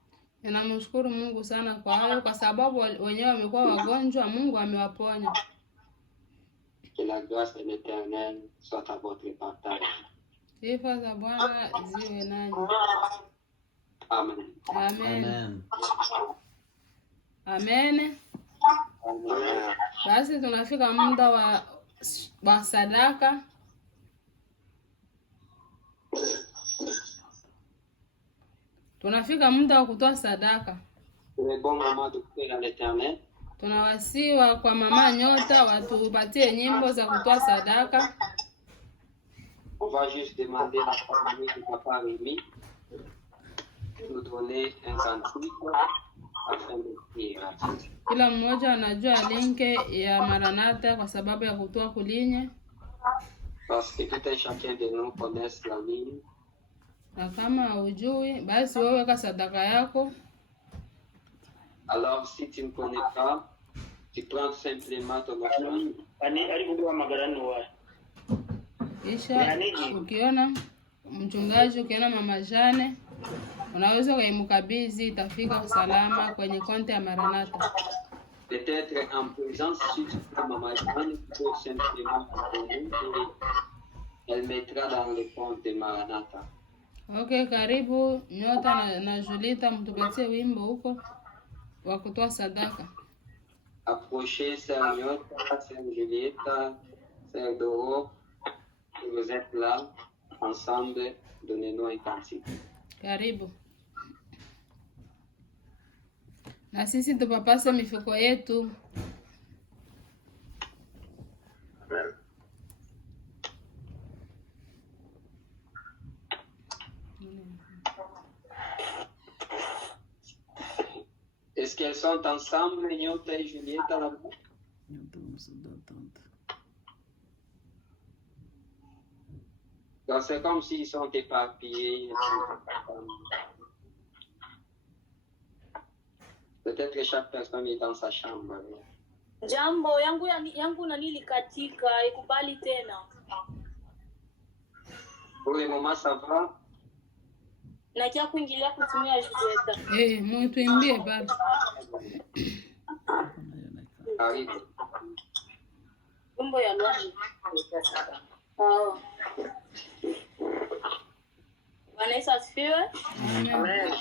Ninamshukuru Mungu sana kwa hayo, kwa sababu wenyewe wamekuwa wagonjwa, Mungu amewaponya. Que la grâce de l'Éternel soit à votre partage. Sifa za Bwana ziwe nanyi. Amen. Amen. Amen. Amen. Basi tunafika muda wa sadaka. Tunafika muda wa kutoa sadaka. C'est le bon moment de prier à l'Éternel. Tunawasiwa kwa mama Nyota watupatie nyimbo za kutoa sadaka. On va juste demander à la famille de Papa Rémi de nous donner un cantique afin de prier. Kila mmoja anajua linke ya Maranatha kwa sababu ya kutoa kulinye. Parce que tout un chacun de nous connaissent la ligne. Na kama hujui, basi wewe weka sadaka yako. Alors si tu ne connais pas, tu prends simplement ton offrande. Kisha ukiona mchungaji, ukiona mama Jane, unaweza kuimkabidhi, itafika usalama kwenye konti ya Maranatha. Peut-être en présence, si tu prends Maman Jeanne, tu peux simplement donner et elle mettra dans le compte de Maranatha. Okay, karibu Nyota na Julita, mtupatie wimbo huko wa kutoa sadaka. Approchez Sœur Nyota, Sœur Julieta, Sœur Doro, si vous êtes là, ensemble, donnez-nous un cantique. Karibu. Na sisi tupapase mifuko yetu. Est-ce qu'elles sont ensemble, Nyota et Julieta, là-bas? Donc c'est comme s'ils sont éparpillés. Peut-être que chaque personne est dans sa chambre. Jambo yangu nani likatika, ikubali tena. Pour le moment, ça va? Nakia kuingilia kutumia Julieta. Mtu imbie baba. Arrive. Wimbo ya Lwani. Oh. Bwana Yesu asifiwe. Amen.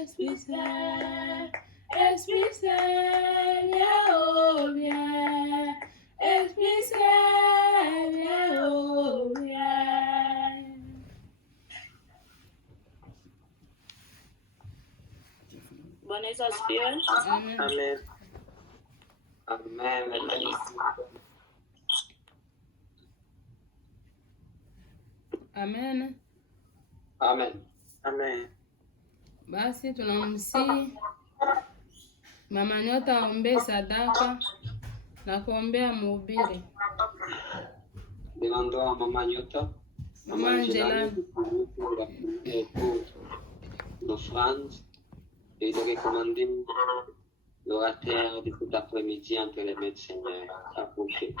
Esprit Saint, Esprit Saint, viens, oh viens. Esprit Saint, viens, oh viens. Bwana Yesu asifiwe. Amen. Amen. Amen. Amen. Amen. Amen. Basi tunamsihi Mama Nyota aombee sadaka na kuombea mhubiri. Demandons à Maman Nyota, Mama Angela, pour l'offrande et de recommander l'orateur de cet après-midi entre les mains du Seigneur. Approchez.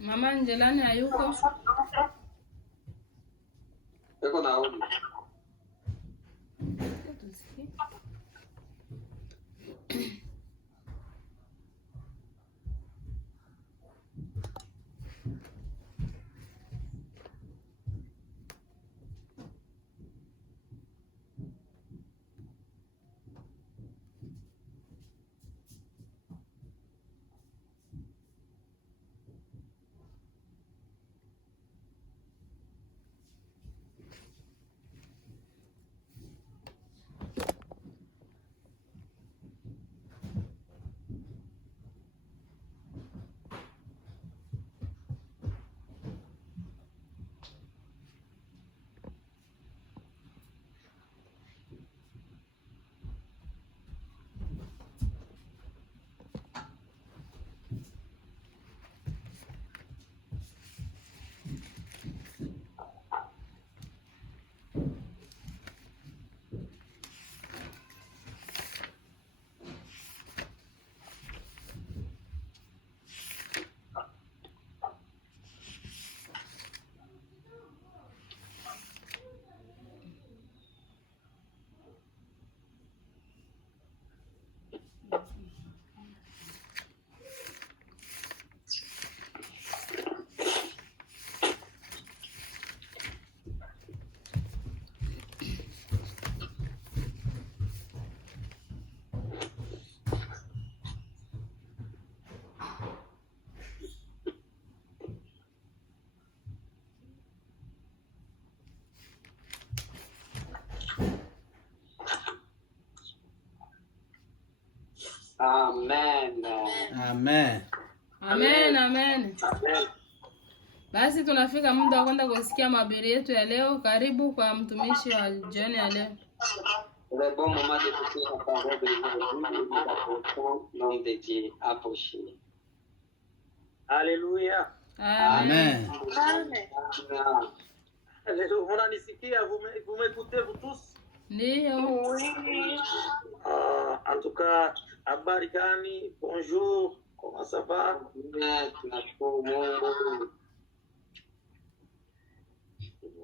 Mama Angelani hayuko? Eko naombi. Amen. Amen. Amen, amen. Basi tunafika muda wa kwenda kusikia mahubiri yetu ya leo. Karibu kwa mtumishi wa jioni ya leo. Le bon moment d'écouter la parole de Dieu, nom de Dieu approché. Alléluia. Amen. Amen. Alléluia. Unanisikia? Vous m'écoutez vous tous? Ndio. Oui. En tout cas, habari gani? Bonjour. Comment ça va? Tunashukuru Mungu.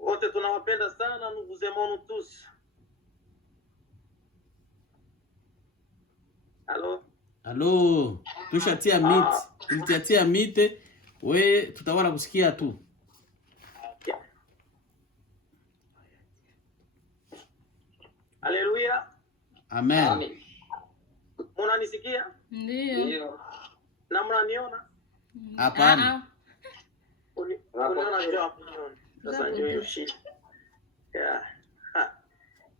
Wote tunawapenda sana, nous vous aimons nous tous. Allô? Halo, tushatia miti. Tulitiatia miti, we tutawala kusikia tu. Alléluia. Amen. Munanisikia? Ndio. Na mnaniona? Hapana. Unaona ndio hapo. Sasa ndio hiyo shida. Yeah.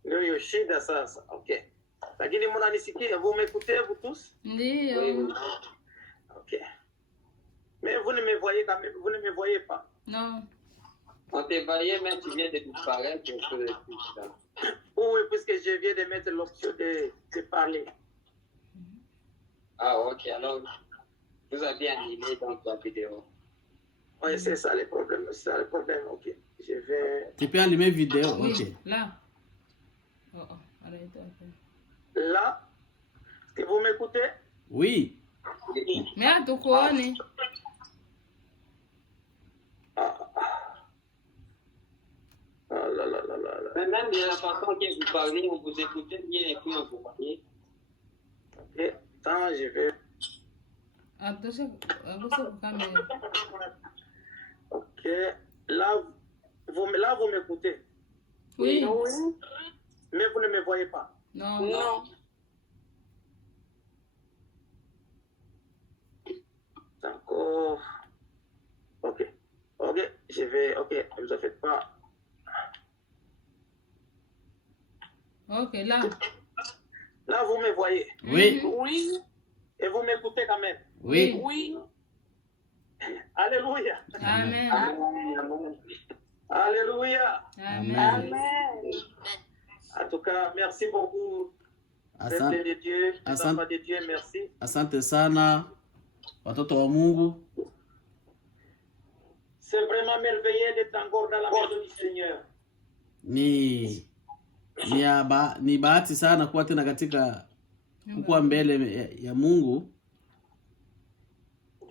Ndio hiyo shida sasa. Okay. Lakini mnanisikia? Vous m'écoutez vous tous? Ndio. Okay. Mais vous ne me voyez quand même, vous ne me voyez pas. Non. On te voyait, mais tu viens de disparaître. Oui, puisque je viens de mettre l'option de parler. Ah, ok. Alors, vous avez annulé donc la vidéo. Oui, c'est ça le problème. C'est ça le problème. Ok. Je vais. Tu peux allumer vidéo. Oui, Ok. là. Oh, arrête. Là, est-ce que vous m'écoutez? Oui. Mais hatukuoni. Mais même de la façon que vous parlez, on vous écoutez bien et puis on vous voyez. Ok, attends, je vais... Atosha caméra. Ok, là, vous m'écoutez. Oui. Mais vous ne me voyez pas. Non. D'accord. Ok, je vais... Ok, ne vous en faites pas. Ok, là. Là, vous me voyez. Oui. Oui. Et vous m'écoutez quand même. Oui. Oui. Alléluia. Amen. Alléluia. Amen. Amen. En tout cas, merci beaucoup. Peuple Asante, de Dieu, les Asante. enfants de Dieu, merci. asante sana watoto wa Mungu. C'est vraiment merveilleux d'être encore dans la maison du Seigneur. Ni bahati sana kuwa tena katika kuwa mbele ya Mungu.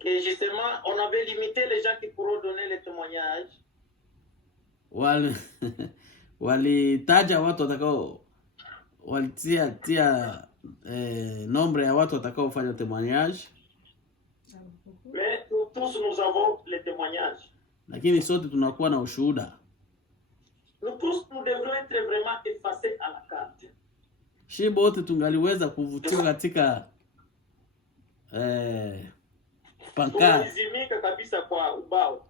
Et justement, on avait limité les gens qui pourront donner les témoignages. Walitaja watu watakao walitia nombre ya watu watakao kufanya témoignage. Mais tous nous avons les témoignages. Lakini sote tunakuwa na ushuhuda. Nous tous, nous devrions être vraiment effacés à la carte. Bote tungaliweza kuvutiwa katika pankart. Tumezimika kabisa kwa ubao.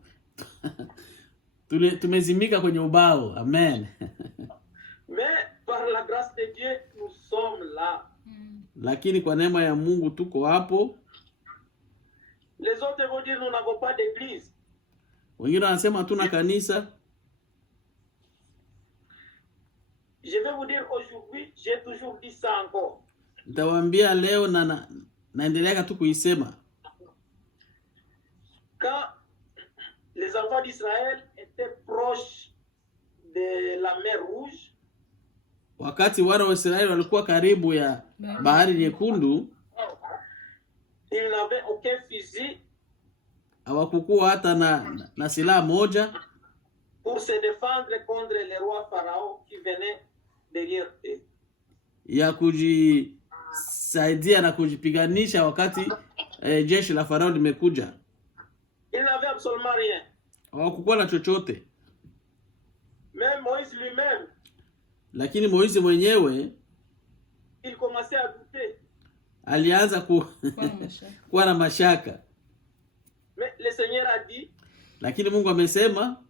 Tumezimika kwenye ubao. Amen. Mais par la grâce de Dieu, nous sommes là. Lakini kwa neema ya Mungu tuko hapo. Les autres vont dire nous n'avons pas d'église. Wengine wanasema hatuna kanisa. Je vais vous dire aujourd'hui, j'ai toujours dit ça encore. Nitawaambia leo na naendelea tu kuisema. Quand les enfants d'Israël étaient proches de la mer Rouge, wakati wana wa Israeli walikuwa karibu ya bahari nyekundu, ils n'avaient aucun fusil hawakukuwa hata na silaha moja pour se défendre contre les rois pharaons qui venaient derrière eux. Ya kujisaidia na kujipiganisha wakati jeshi la Farao limekuja. Ils n'avaient absolument rien. Hawakukuwa na chochote. Même Moïse lui-même, Lakini Moizi mwenyewe il commençait à douter. alianza kuwa na mashaka. Mais le Seigneur a dit, Lakini Mungu amesema,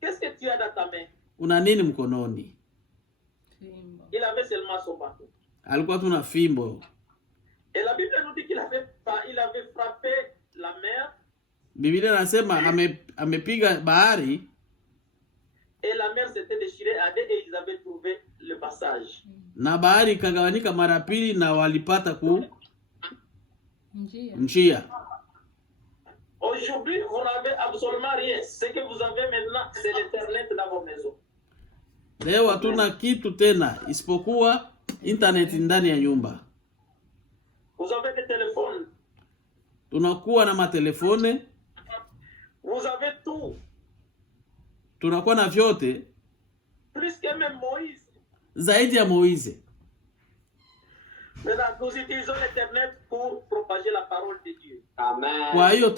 qu'est-ce que tu as dans ta main? una nini mkononi? Il avait seulement son bâton. Alikuwa tu na fimbo. Et la Bible nous dit qu'il avait frappé la mer. Biblia inasema amepiga bahari. Et la mer s'était déchirée à deux et ils avaient trouvé le passage. Na bahari ikagawanika mara pili na walipata njia. Aujourd'hui, vous n'avez absolument rien. Ce que vous avez maintenant, c'est l'internet dans vos maisons. Leo hatuna kitu tena isipokuwa internet ndani ya nyumba. Vous avez des téléphones. Tunakuwa na matelefone. Vous avez tout. Tunakuwa na vyote. Plus que même Moïse. Zaidi ya Moize. Maintenant, nous utilisons l'internet pour propager la parole de Dieu. Amen. Kwa hiyo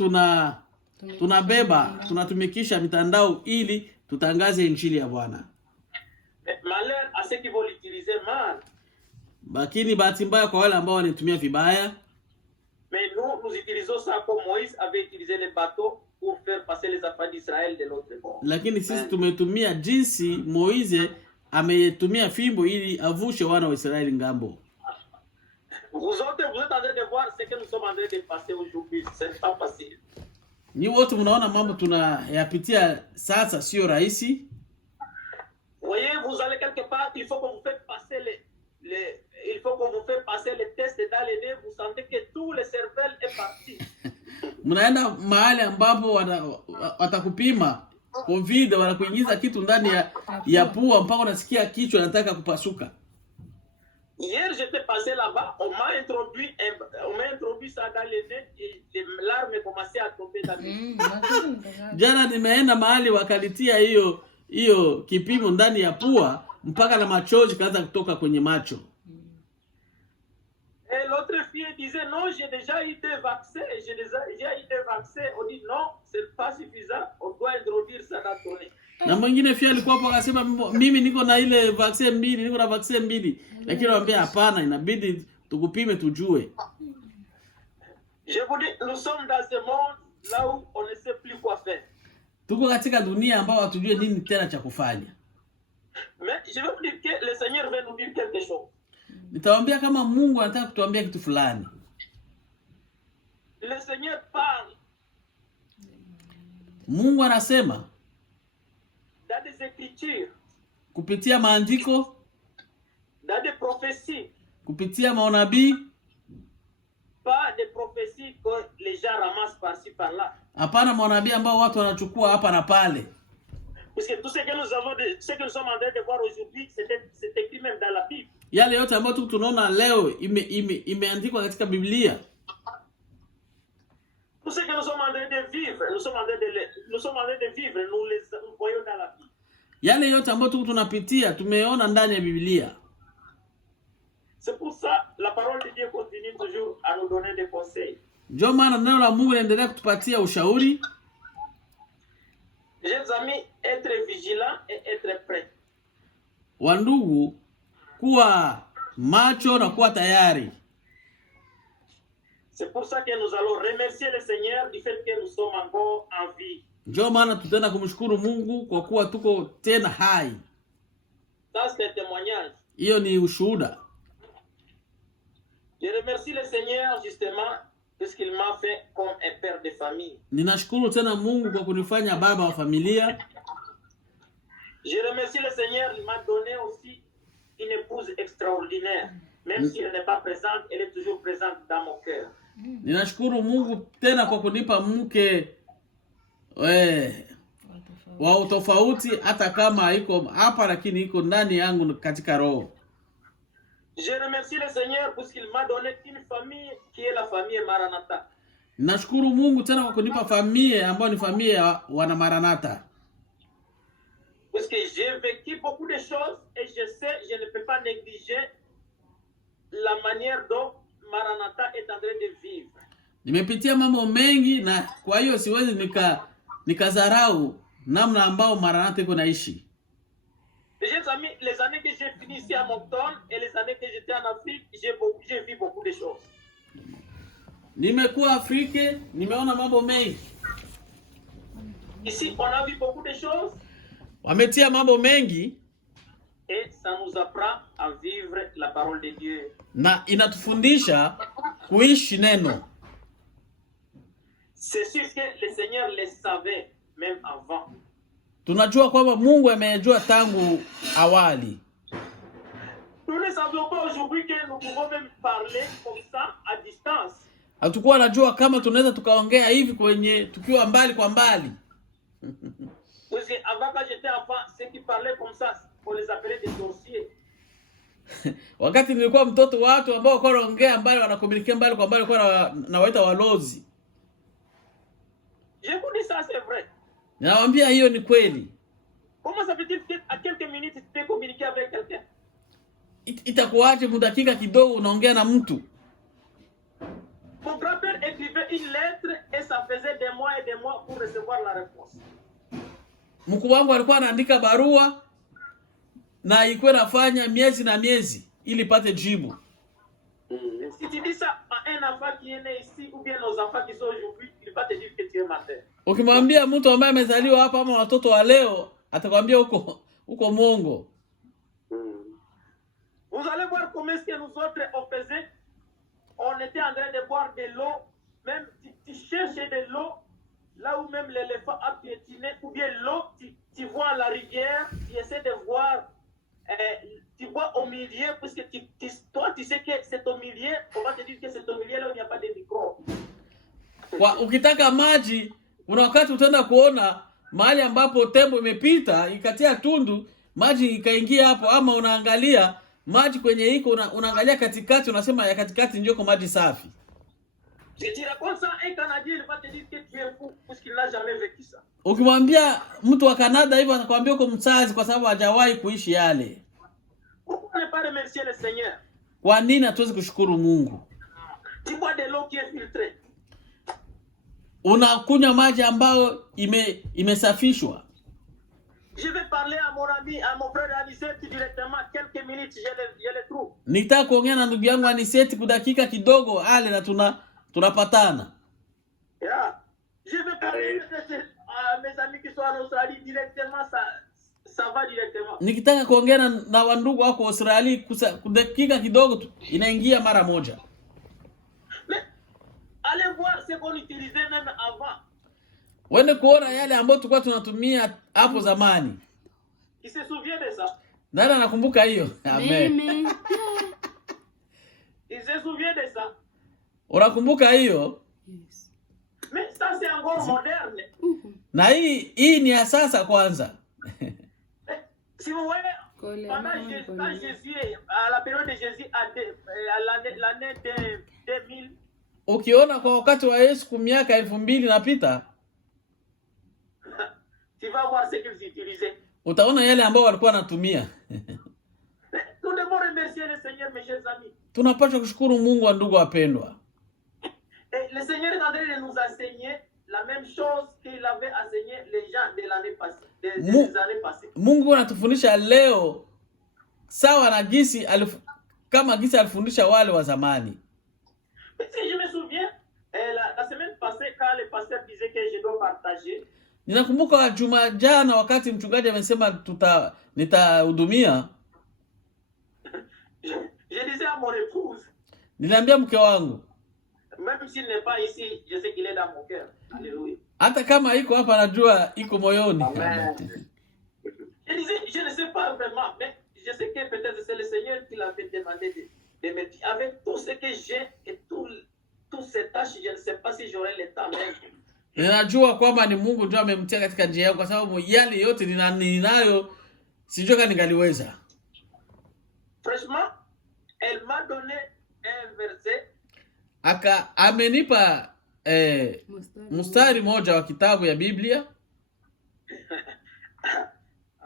tunatumikisha mitandao ili tutangaze injili ya Bwana. Mais malheur à ceux qui vont l'utiliser mal. Lakini bahati mbaya kwa wale ambao wanatumia vibaya. Mais nous utilisons ça comme Moïse avait utilisé les bateaux pour faire passer les enfants d'Israël de l'autre bord. Lakini sisi tumetumia jinsi Moize ametumia fimbo ili avushe wana wa Israeli ngambo. Vous êtes en train de voir ce que nous sommes en train de passer aujourd'hui. C'est pas facile. Ni wote mnaona mambo tunayapitia sasa sio rahisi. Voyez, vous allez quelque part, il faut que vous faites passer il faut que vous faites passer les tests dans les nez, vous sentez que tout le cerveau est parti. Mnaenda mahali ambapo watakupima COVID, wanakuingiza kitu ndani ya pua mpaka unasikia kichwa nataka kupasuka. Hier, j'étais passé là-bas, on m'a introduit ça dans les nez et les larmes commençaient à tomber dans mes yeux. Jana nimeenda mahali wakalitia hiyo kipimo ndani ya pua mpaka na machozi kaanza kutoka kwenye macho. Et l'autre disait non, j'ai déjà eu 2 vaccins, j'ai eu 2 vaccins. On dit non, c'est pas suffisant, on doit introduire ça dans ton nez. Na mwingine pia alikuwa hapo akasema mimi niko na ile vaccine mbili, niko na vaccine mbili. Lakini anambia hapana, inabidi tukupime tujue. Je vous dis, nous sommes dans ce monde là où on ne sait plus quoi faire. Tuko katika dunia ambao hatujue nini tena cha kufanya. Mais je vais vous dire que le Seigneur veut nous dire quelque chose. Nitawaambia kama Mungu anataka kutuambia kitu fulani. Le Seigneur parle. Mungu anasema Dans des écritures, kupitia maandiko, dans des prophéties, kupitia manabii, pas des prophéties que les gens ramassent par-ci par-là. hapana manabii ambao watu wanachukua hapa na pale. Parce que tout ce que nous avons, ce que nous sommes en train de voir aujourd'hui, c'est écrit même dans la Bible. Yale yote ambayo tunaona leo imeandikwa katika Biblia. Tout ce que nous sommes en train de vivre, nous sommes en train de vivre, nous voyons dans la Bible. Yale yote ambayo tunapitia tumeona ndani ya Biblia. C'est pour ça la parole de Dieu continue toujours à nous donner des conseils. Ndio maana neno la Mungu linaendelea kutupatia ushauri. Chers amis, être vigilant et être prêt. Wandugu, kuwa macho na kuwa tayari. C'est pour ça que nous allons remercier le Seigneur du fait que nous sommes encore en vie. Ndio maana tutaenda kumshukuru Mungu kwa kuwa tuko tena hai. Ça c'est un témoignage. Hiyo ni ushuhuda. Je remercie le Seigneur justement parce qu'il m'a fait comme un père de famille. Ninashukuru tena Mungu kwa kunifanya baba wa familia. Je remercie le Seigneur, il m'a donné aussi une épouse extraordinaire. Même si elle n'est pas présente, elle est toujours présente dans mon cœur. Ninashukuru Mungu tena kwa kunipa mke wa utofauti, hata kama haiko hapa lakini iko ndani yangu katika roho. Je remercie le Seigneur parce qu'il m'a donné une famille qui est la famille Maranatha. Nashukuru Mungu tena kwa kunipa familia ambayo ni familia ya wana Maranatha. Parce que j'ai vécu beaucoup de choses et je sais, je ne peux pas négliger la manière dont Maranatha est en train de vivre. Nimepitia mambo mengi na kwa hiyo siwezi nikazarau namna ambao Maranatha iko naishi. Mes amis, les années que j'ai fini ici à Moncton et les années que j'étais en Afrique, j'ai vu beaucoup de choses. Nimekuwa Afrika, nimeona mambo mengi. Ici, on a vu beaucoup de choses. Wametia mambo mengi. Et ça nous apprend à vivre la parole de Dieu. Na inatufundisha kuishi neno. C'est sûr que le Seigneur le savait même avant. Tunajua kwamba Mungu amejua tangu awali. Nous ne savions pas aujourd'hui que nous pouvons même parler comme ça à distance. Hatukuwa najua kama tunaweza tukaongea hivi kwenye tukiwa mbali kwa mbali. Parce que avant quand j'étais enfant, ceux qui parlaient comme ça, on les appelait des sorciers. Wakati nilikuwa mtoto, watu ambao walikuwa wanaongea mbali, wanakomunicate mbali kwa mbali, kwa nawaita walozi. Je vous dis ça, c'est vrai. Nawaambia hiyo ni kweli. Comment ça veut-il qu'à quelques minutes tu peux communiquer avec quelqu'un? Itakuaje mudakika kidogo unaongea na mtu? Mon grand-père écrivait une lettre et ça faisait des mois et des mois pour recevoir la réponse. Mkuu wangu alikuwa anaandika barua na ilikuwa inafanya miezi na miezi ili pate jibu. Si tu dis ça à un enfant qui est né ici ou bien nos enfants qui sont aujourd'hui, il va te dire que tu es menteur. Ukimwambia mtu ambaye amezaliwa hapa ama watoto wa leo, atakwambia uko mongo. Vous allez voir comment est-ce que nous autres on faisait. On était en train de boire de l'eau, même tu cherchais de l'eau là où même l'éléphant a piétiné, ou bien l'eau, tu vois la rivière, tu essaies de voir, tu vois au milieu, parce que toi tu sais que c'est au milieu, on va te dire que c'est au milieu là où il n'y a pas de micro. Ukitaka maji, una wakati utaenda kuona mahali ambapo tembo imepita, ikatia tundu, maji ikaingia hapo, ama unaangalia maji kwenye iko, unaangalia katikati, unasema ya katikati ndio kwa maji safi. Si tu racontes ça, un Canadien il va te dire que tu es fou parce qu'il n'a jamais vécu ça. Ukimwambia mtu wa Canada hivyo atakwambia uko msazi kwa sababu hajawahi kuishi yale. Pourquoi ne pas remercier le Seigneur? Kwa nini hatuwezi kushukuru Mungu? Tu bois de l'eau qui est filtrée. Unakunywa maji ambayo imesafishwa. Je vais parler à mon ami, à mon frère Anisette directement. Quelques minutes, je le trouve. Nitaka kuongea na ndugu yangu Anisette kwa dakika kidogo ale na tunapatana. Yeah. Je vais parler à mes amis qui sont en Australie directement, ça va directement. Nikitaka kuongea na wandugu wako Australia kwa dakika kidogo inaingia mara moja. Mais allez voir ce qu'on utilisait même avant. Wende kuona yale ambayo tulikuwa tunatumia hapo zamani. Qui se souvient de ça? Nani anakumbuka hiyo? Amen. Il se souvient de ça. Unakumbuka hiyo? Yes. Mais ça c'est encore moderne. Na hii ni ya sasa kwanza. Si vous voyez, quand Jésus, à la période de Jésus, à l'année 2000, ukiona kwa wakati wa Yesu kwa miaka 2000 napita, tu vas voir ce qu'ils utilisaient. Utaona yale ambao walikuwa wanatumia. Nous devons remercier le Seigneur, mes chers amis. Tunapaswa kushukuru Mungu wa ndugu wapendwa. Et le Seigneur est en train de nous enseigner la même chose qu'il avait enseigné les gens de l'année passée, des années passées. Mungu anatufundisha leo sawa na gisi kama gisi alifundisha wale wa zamani. Si je me souviens, la semaine passée, quand le pasteur disait que je dois partager. Ninakumbuka juma jana wakati mchungaji amesema nitahudumia. Je disais à mon épouse. Niliambia mke wangu. Même s'il n'est pas ici, je sais qu'il est dans mon cœur. Alléluia. Hata kama iko hapa najua iko moyoni. Amen. Je disais, je ne sais pas vraiment, mais je sais que peut-être c'est le Seigneur qui l'avait demandé de me dire. Avec tout ce que j'ai et toutes ces tâches, je ne sais pas si j'aurai le temps même. Ninajua kwamba ni Mungu ndio amemtia katika njia yangu kwa sababu yale yote ninayo sijui kama ningaliweza. Franchement, elle m'a donné un verset. Amenipa mstari moja wa kitabu ya Biblia.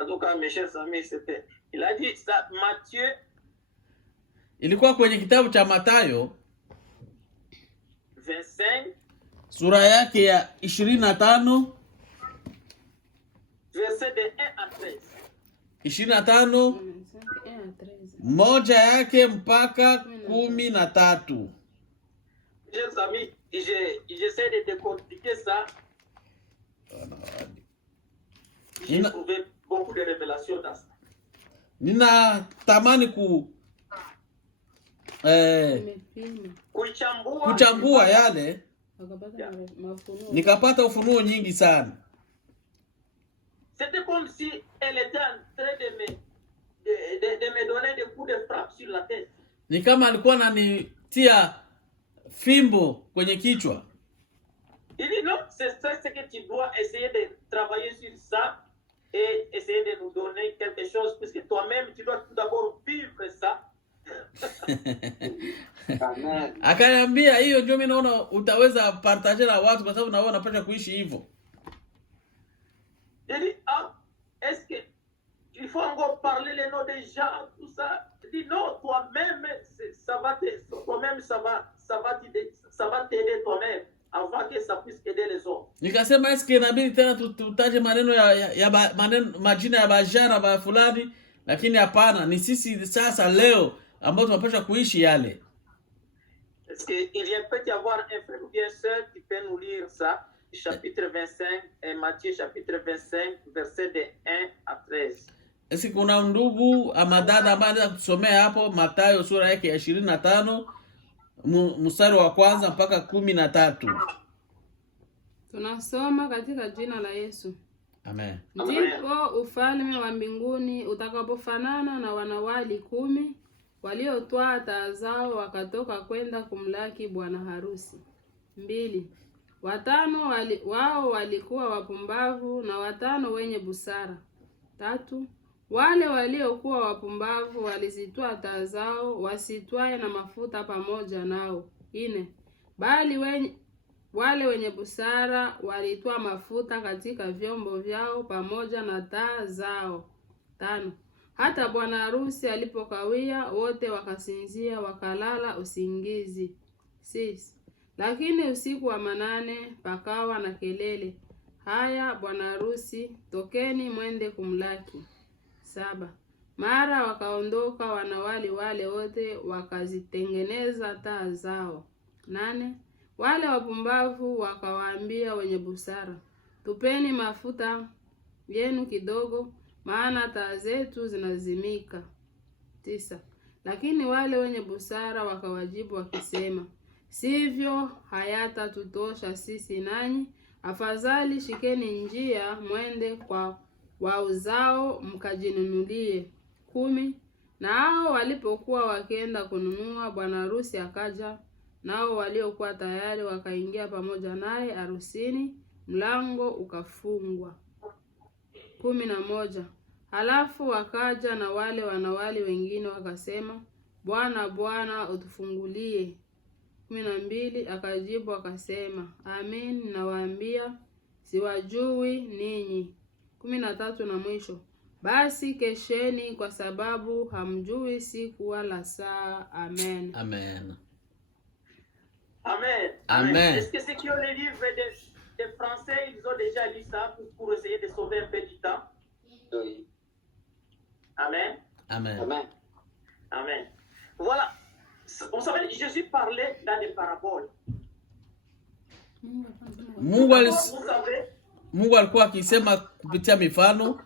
En tout cas, mes chers amis, c'était. Il a dit ça, Matthieu. Ilikuwa kwenye kitabu cha Mathayo 25. Sura yake ya 25. Verset de 1 à 13. 25. Moja yake mpaka 13. Chers amis, j'essaie de décortiquer ça. J'ai trouvé beaucoup de révélations dans ça. Ninatamani kuchambua yale. Nikapata ufunuo nyingi sana. C'était comme si elle était en train de me donner des coups de frappe sur la tête. Ni kama alikuwa ananitia fimbo kwenye kichwa. Il dit non, c'est ça ce que tu dois essayer de travailler sur ça et essayer de nous donner quelque chose puisque toi-même tu dois tout d'abord vivre ça. Akaniambia hiyo ndio mimi naona utaweza partage na watu kwa sababu naona unapaswa kuishi hivyo. Il dit est-ce que il faut encore parler les noms des gens tout ça. Il dit non, toi-même ça va t'aider toi-même avant que ça puisse aider les autres. Nikasema eske inabidi tena tutaje maneno majina ya bajana ba fulani, lakini hapana, ni sisi sasa leo ambao tunapaswa kuishi yale. Est-ce qu'il peut y avoir un frère ou bien sœur qui peut nous lire ça, chapitre 25 et Matthieu chapitre 25 verset de 1 à 13. Est-ce kuna ndugu ama dada ambaye anaweza kutusomea hapo Mathayo sura yake ya 25 mstari wa kwanza mpaka 13? Tunasoma katika jina la Yesu. Amen. Ndipo ufalme wa mbinguni utakapofanana na wanawali 10 waliotwaa taa zao wakatoka kwenda kumlaki bwana harusi. 2. 5 wao walikuwa wapumbavu na 5 wenye busara. 3. Wale waliokuwa wapumbavu walizitwaa taa zao, wasitwae na mafuta pamoja nao. 4. Bali wale wenye busara walitwaa mafuta katika vyombo vyao pamoja na taa zao. 5. Hata bwana harusi alipokawia, wote wakasinzia wakalala usingizi. 6. Lakini usiku wa manane pakawa na kelele, haya bwana harusi, tokeni mwende kumlaki. 7. Mara wakaondoka wanawali wale wote, wakazitengeneza taa zao. 8. Wale wapumbavu wakawaambia wenye busara, tupeni mafuta yenu kidogo, maana taa zetu zinazimika. 9. Lakini wale wenye busara wakawajibu wakisema, sivyo, hayatatutosha sisi nanyi, afadhali shikeni njia mwende kwa wauzao mkajinunulie. 10. Na hao walipokuwa wakienda kununua, bwana harusi akaja, nao waliokuwa tayari wakaingia pamoja naye harusini, mlango ukafungwa. 11. Halafu wakaja na wale wanawali wengine wakasema, Bwana, Bwana, utufungulie. 12. Akajibu akasema, amin nawaambia, siwajui ninyi. 13 na mwisho, basi kesheni, kwa sababu hamjui siku wala saa. Amen. Amen. Amen. Amen. Est-ce que ceux qui ont les livres de français, ils ont déjà lu ça pour essayer de sauver un peu du temps? Oui. Amen. Amen. Amen. Amen. Voilà. Vous savez, Jésus parlait dans des paraboles. Mungu alikuwa akisema kupitia mifano.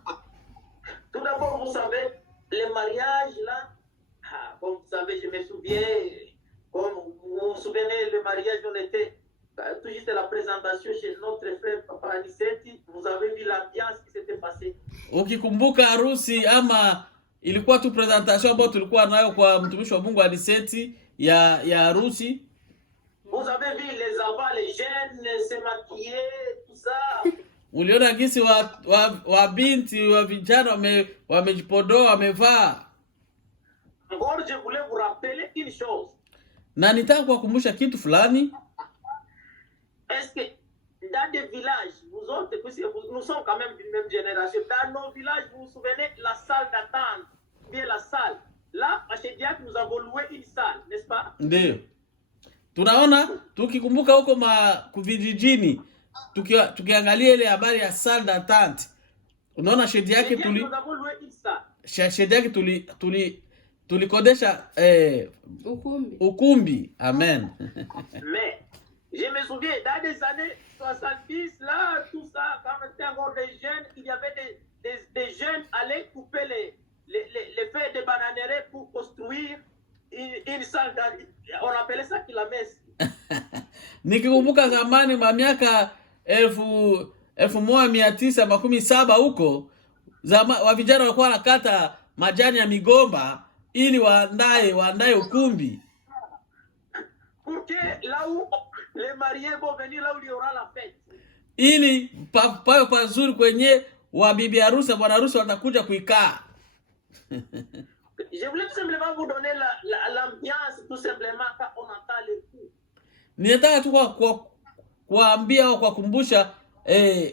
Tout d'abord, vous savez, les mariages là, comme vous savez, je me souviens, comme vous vous souvenez, le mariage, on était tout juste la présentation chez notre frère Papa Aniseti, vous avez vu l'ambiance qui s'était passée. Ukikumbuka harusi ama ilikuwa tu presentation ambayo tulikuwa nayo kwa mtumishi wa Mungu Aniseti ya harusi. Vous avez vu les enfants, les jeunes se maquiller, tout ça. Uliona gisi wa binti wa vijana wamejipodoa wamevaa. Encore je voulais vous rappeler une chose. Na nitaka kuwakumbusha kitu fulani. Est-ce que dans des villages, vous autres, nous sommes quand même d'une même génération, dans nos villages, vous vous souvenez, la salle d'attente, bien la salle. Là, à Chediak, nous avons loué une salle, n'est-ce pas? Ndio. Tunaona tukikumbuka huko kuvijijini, tukiangalia ile habari ya salle d'attente. Unaona shedi yake tulikodesha ukumbi. Amen. Mais je me souviens dans des années 70 là, tout ça, quand on était encore des jeunes, il y avait des jeunes allaient couper les feuilles de bananeraies pour construire une salle, on appelait ça la messe. Nikikumbuka zamani miaka 1917 huko, wa vijana walikuwa wanakata majani ya migomba ili waandae ukumbi. Pour que là où les mariés vont venir, là où il y aura la fête. Ili pawe pazuri kwenye wa bibi harusi bwana harusi watakuja kuikaa. Je voulais tout simplement vous donner l'ambiance, tout simplement, quand on entend les coups. Ninataka tu kuambia au kukumbusha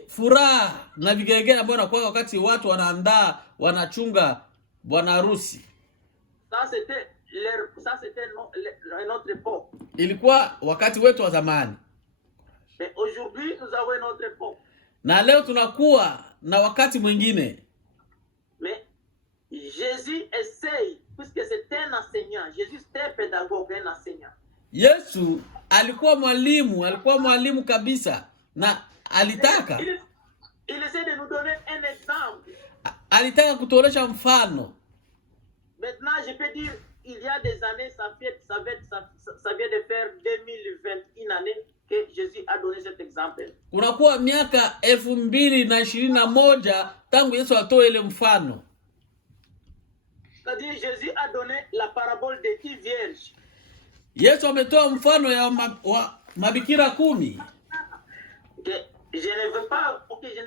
furaha na vigelegele ambayo inakuwa wakati watu wanaandaa wanachunga bwana harusi. Ça c'était notre époque. Ilikuwa wakati wetu wa zamani. Mais aujourd'hui nous avons une autre époque. Na leo tunakuwa na wakati mwingine. Mais Jésus essaye, puisque c'est un enseignant. Jésus c'était un pédagogue, un enseignant. Yesu alikuwa mwalimu kabisa na alitaka il essaie de nous donner un exemple. Alitaka kutuonesha mfano. Maintenant je peux dire il y a des années ça vient de faire 2021 année que Jésus a donné cet exemple. Kunakuwa miaka 2021 tangu Yesu atoe ile mfano. C'est-à-dire Jésus a donné la parabole des 10 vierges. Yesu ametoa mfano ya mabikira 10. Je ne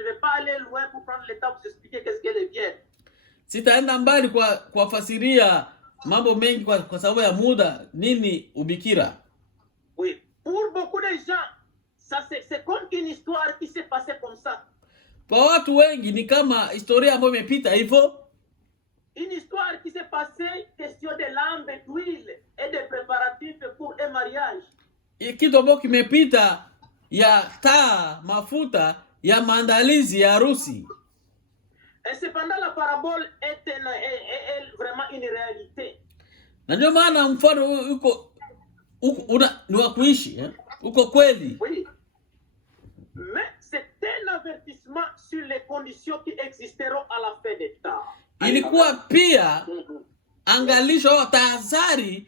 vais pas aller loin pour prendre le temps pour expliquer qu'est-ce qu'est les vierges. Sitaenda mbali kwa fasiria mambo mengi kwa sababu ya muda nini ubikira. Oui, pour beaucoup de gens, ça c'est comme une histoire qui s'est passée comme ça. Kwa watu wengi ni kama historia ambayo imepita hivyo. Une histoire qui s'est passée, question de lampe d'huile et de préparatifs pour un mariage. kitu ambacho kimepita ya taa, mafuta ya maandalizi ya harusi. Et cependant, la parabole est vraiment une réalité. Na ndio maana mfano uko ni wa kuishi, uko kweli. Oui. Mais c'est un avertissement sur les conditions qui existeront à la fin des temps. Ilikuwa pia angalisho au tahadhari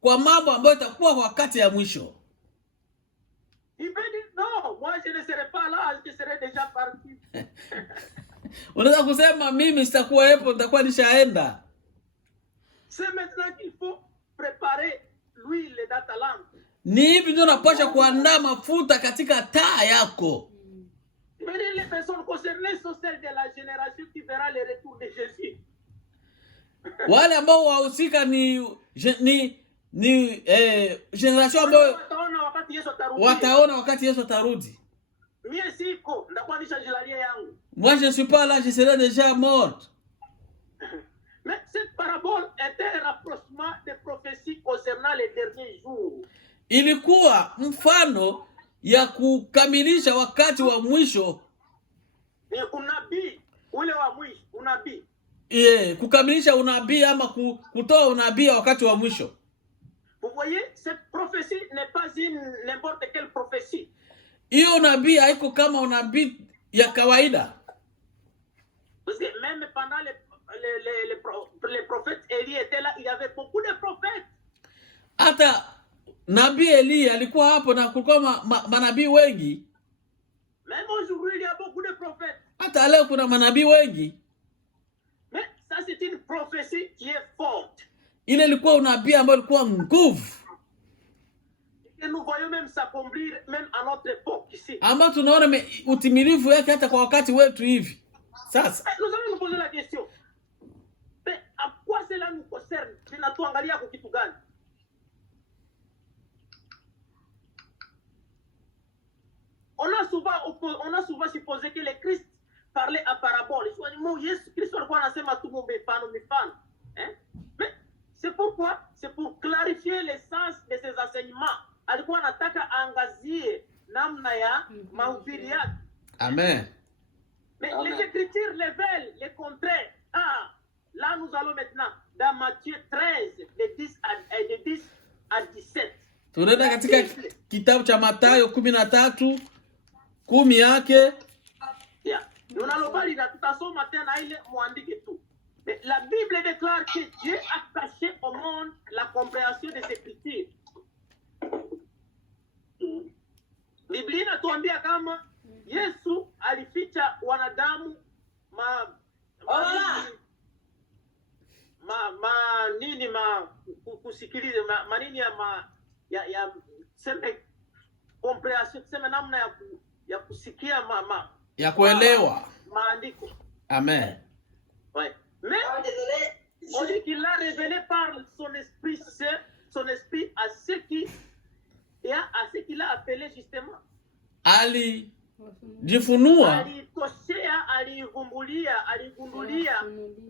kwa mambo ambayo itakuwa wakati ya mwisho. Il veut dire non, moi je ne serai pas là, je serai déjà parti. Unaweza kusema mimi sitakuwa hapo, nitakuwa nishaenda. C'est maintenant qu'il faut préparer l'huile dans ta lampe. Ni hivi ndio unapaswa kuandaa mafuta katika taa yako. Mais les personnes concernées sont celles de la génération qui verra le retour de Jésus. Wale ambao wahusika ni generation ambayo wataona wakati Yesu atarudi. Mie siko, ndakuwa nishajilalia yangu. Moi je suis pas là, je serai déjà mort. Mais cette parabole était un rapprochement des prophéties concernant les derniers jours. Ilikuwa mfano ya kukamilisha wakati wa mwisho. Ni unabii ule wa mwisho, unabii. Kukamilisha unabii ama kutoa unabii wakati wa mwisho. Vous voyez, cette prophétie n'est pas n'importe quelle prophétie. Hiyo unabii haiko kama unabii ya kawaida. Parce que même pendant les prophètes, Élie était là, il y avait beaucoup de prophètes. Hata nabii Elia alikuwa hapo na kulikuwa manabii wengi. Même aujourd'hui, il y a beaucoup de prophètes. Hata leo kuna manabii wengi. Mais ça c'est une prophétie qui est forte. Ile ilikuwa unabii ambao ulikuwa nguvu. Et nous voyons même s'accomplir même à notre époque ici. Ama tunaona utimilifu yake hata kwa wakati wetu hivi. Sasa nous allons nous poser la question. Mais à quoi cela nous concerne? Tunatuangalia kwa kitu gani? On a souvent supposé que le Christ parlait à parabole. Yesu Kristo alikuwa anasema tu mifano. Mais c'est pourquoi? C'est pour clarifier l'essence de ses enseignements. Alikuwa anataka angazie namna ya mahubiri yake. Amen. Mais les Écritures révèlent le contraire. Là nous allons maintenant dans Matthieu 13, de 10 à 17. Tunaenda katika kitabu cha Mathayo 13, 10 yake. Nous n'allons pas lire tout à son matin na ile muandike tout. Mais la Bible déclare que Dieu a caché au monde la compréhension des Écritures. Biblia inatuambia kama Yesu alificha wanadamu kusikiliza manini ya sema comprehension, sema namna ya kusikia ya kuelewa maandiko. Amen. Ouais. Mais on dit qu'il l'a révélé par son esprit à ceux qui et à ceux qu'il a appelé justement. Jifunua, aligundulia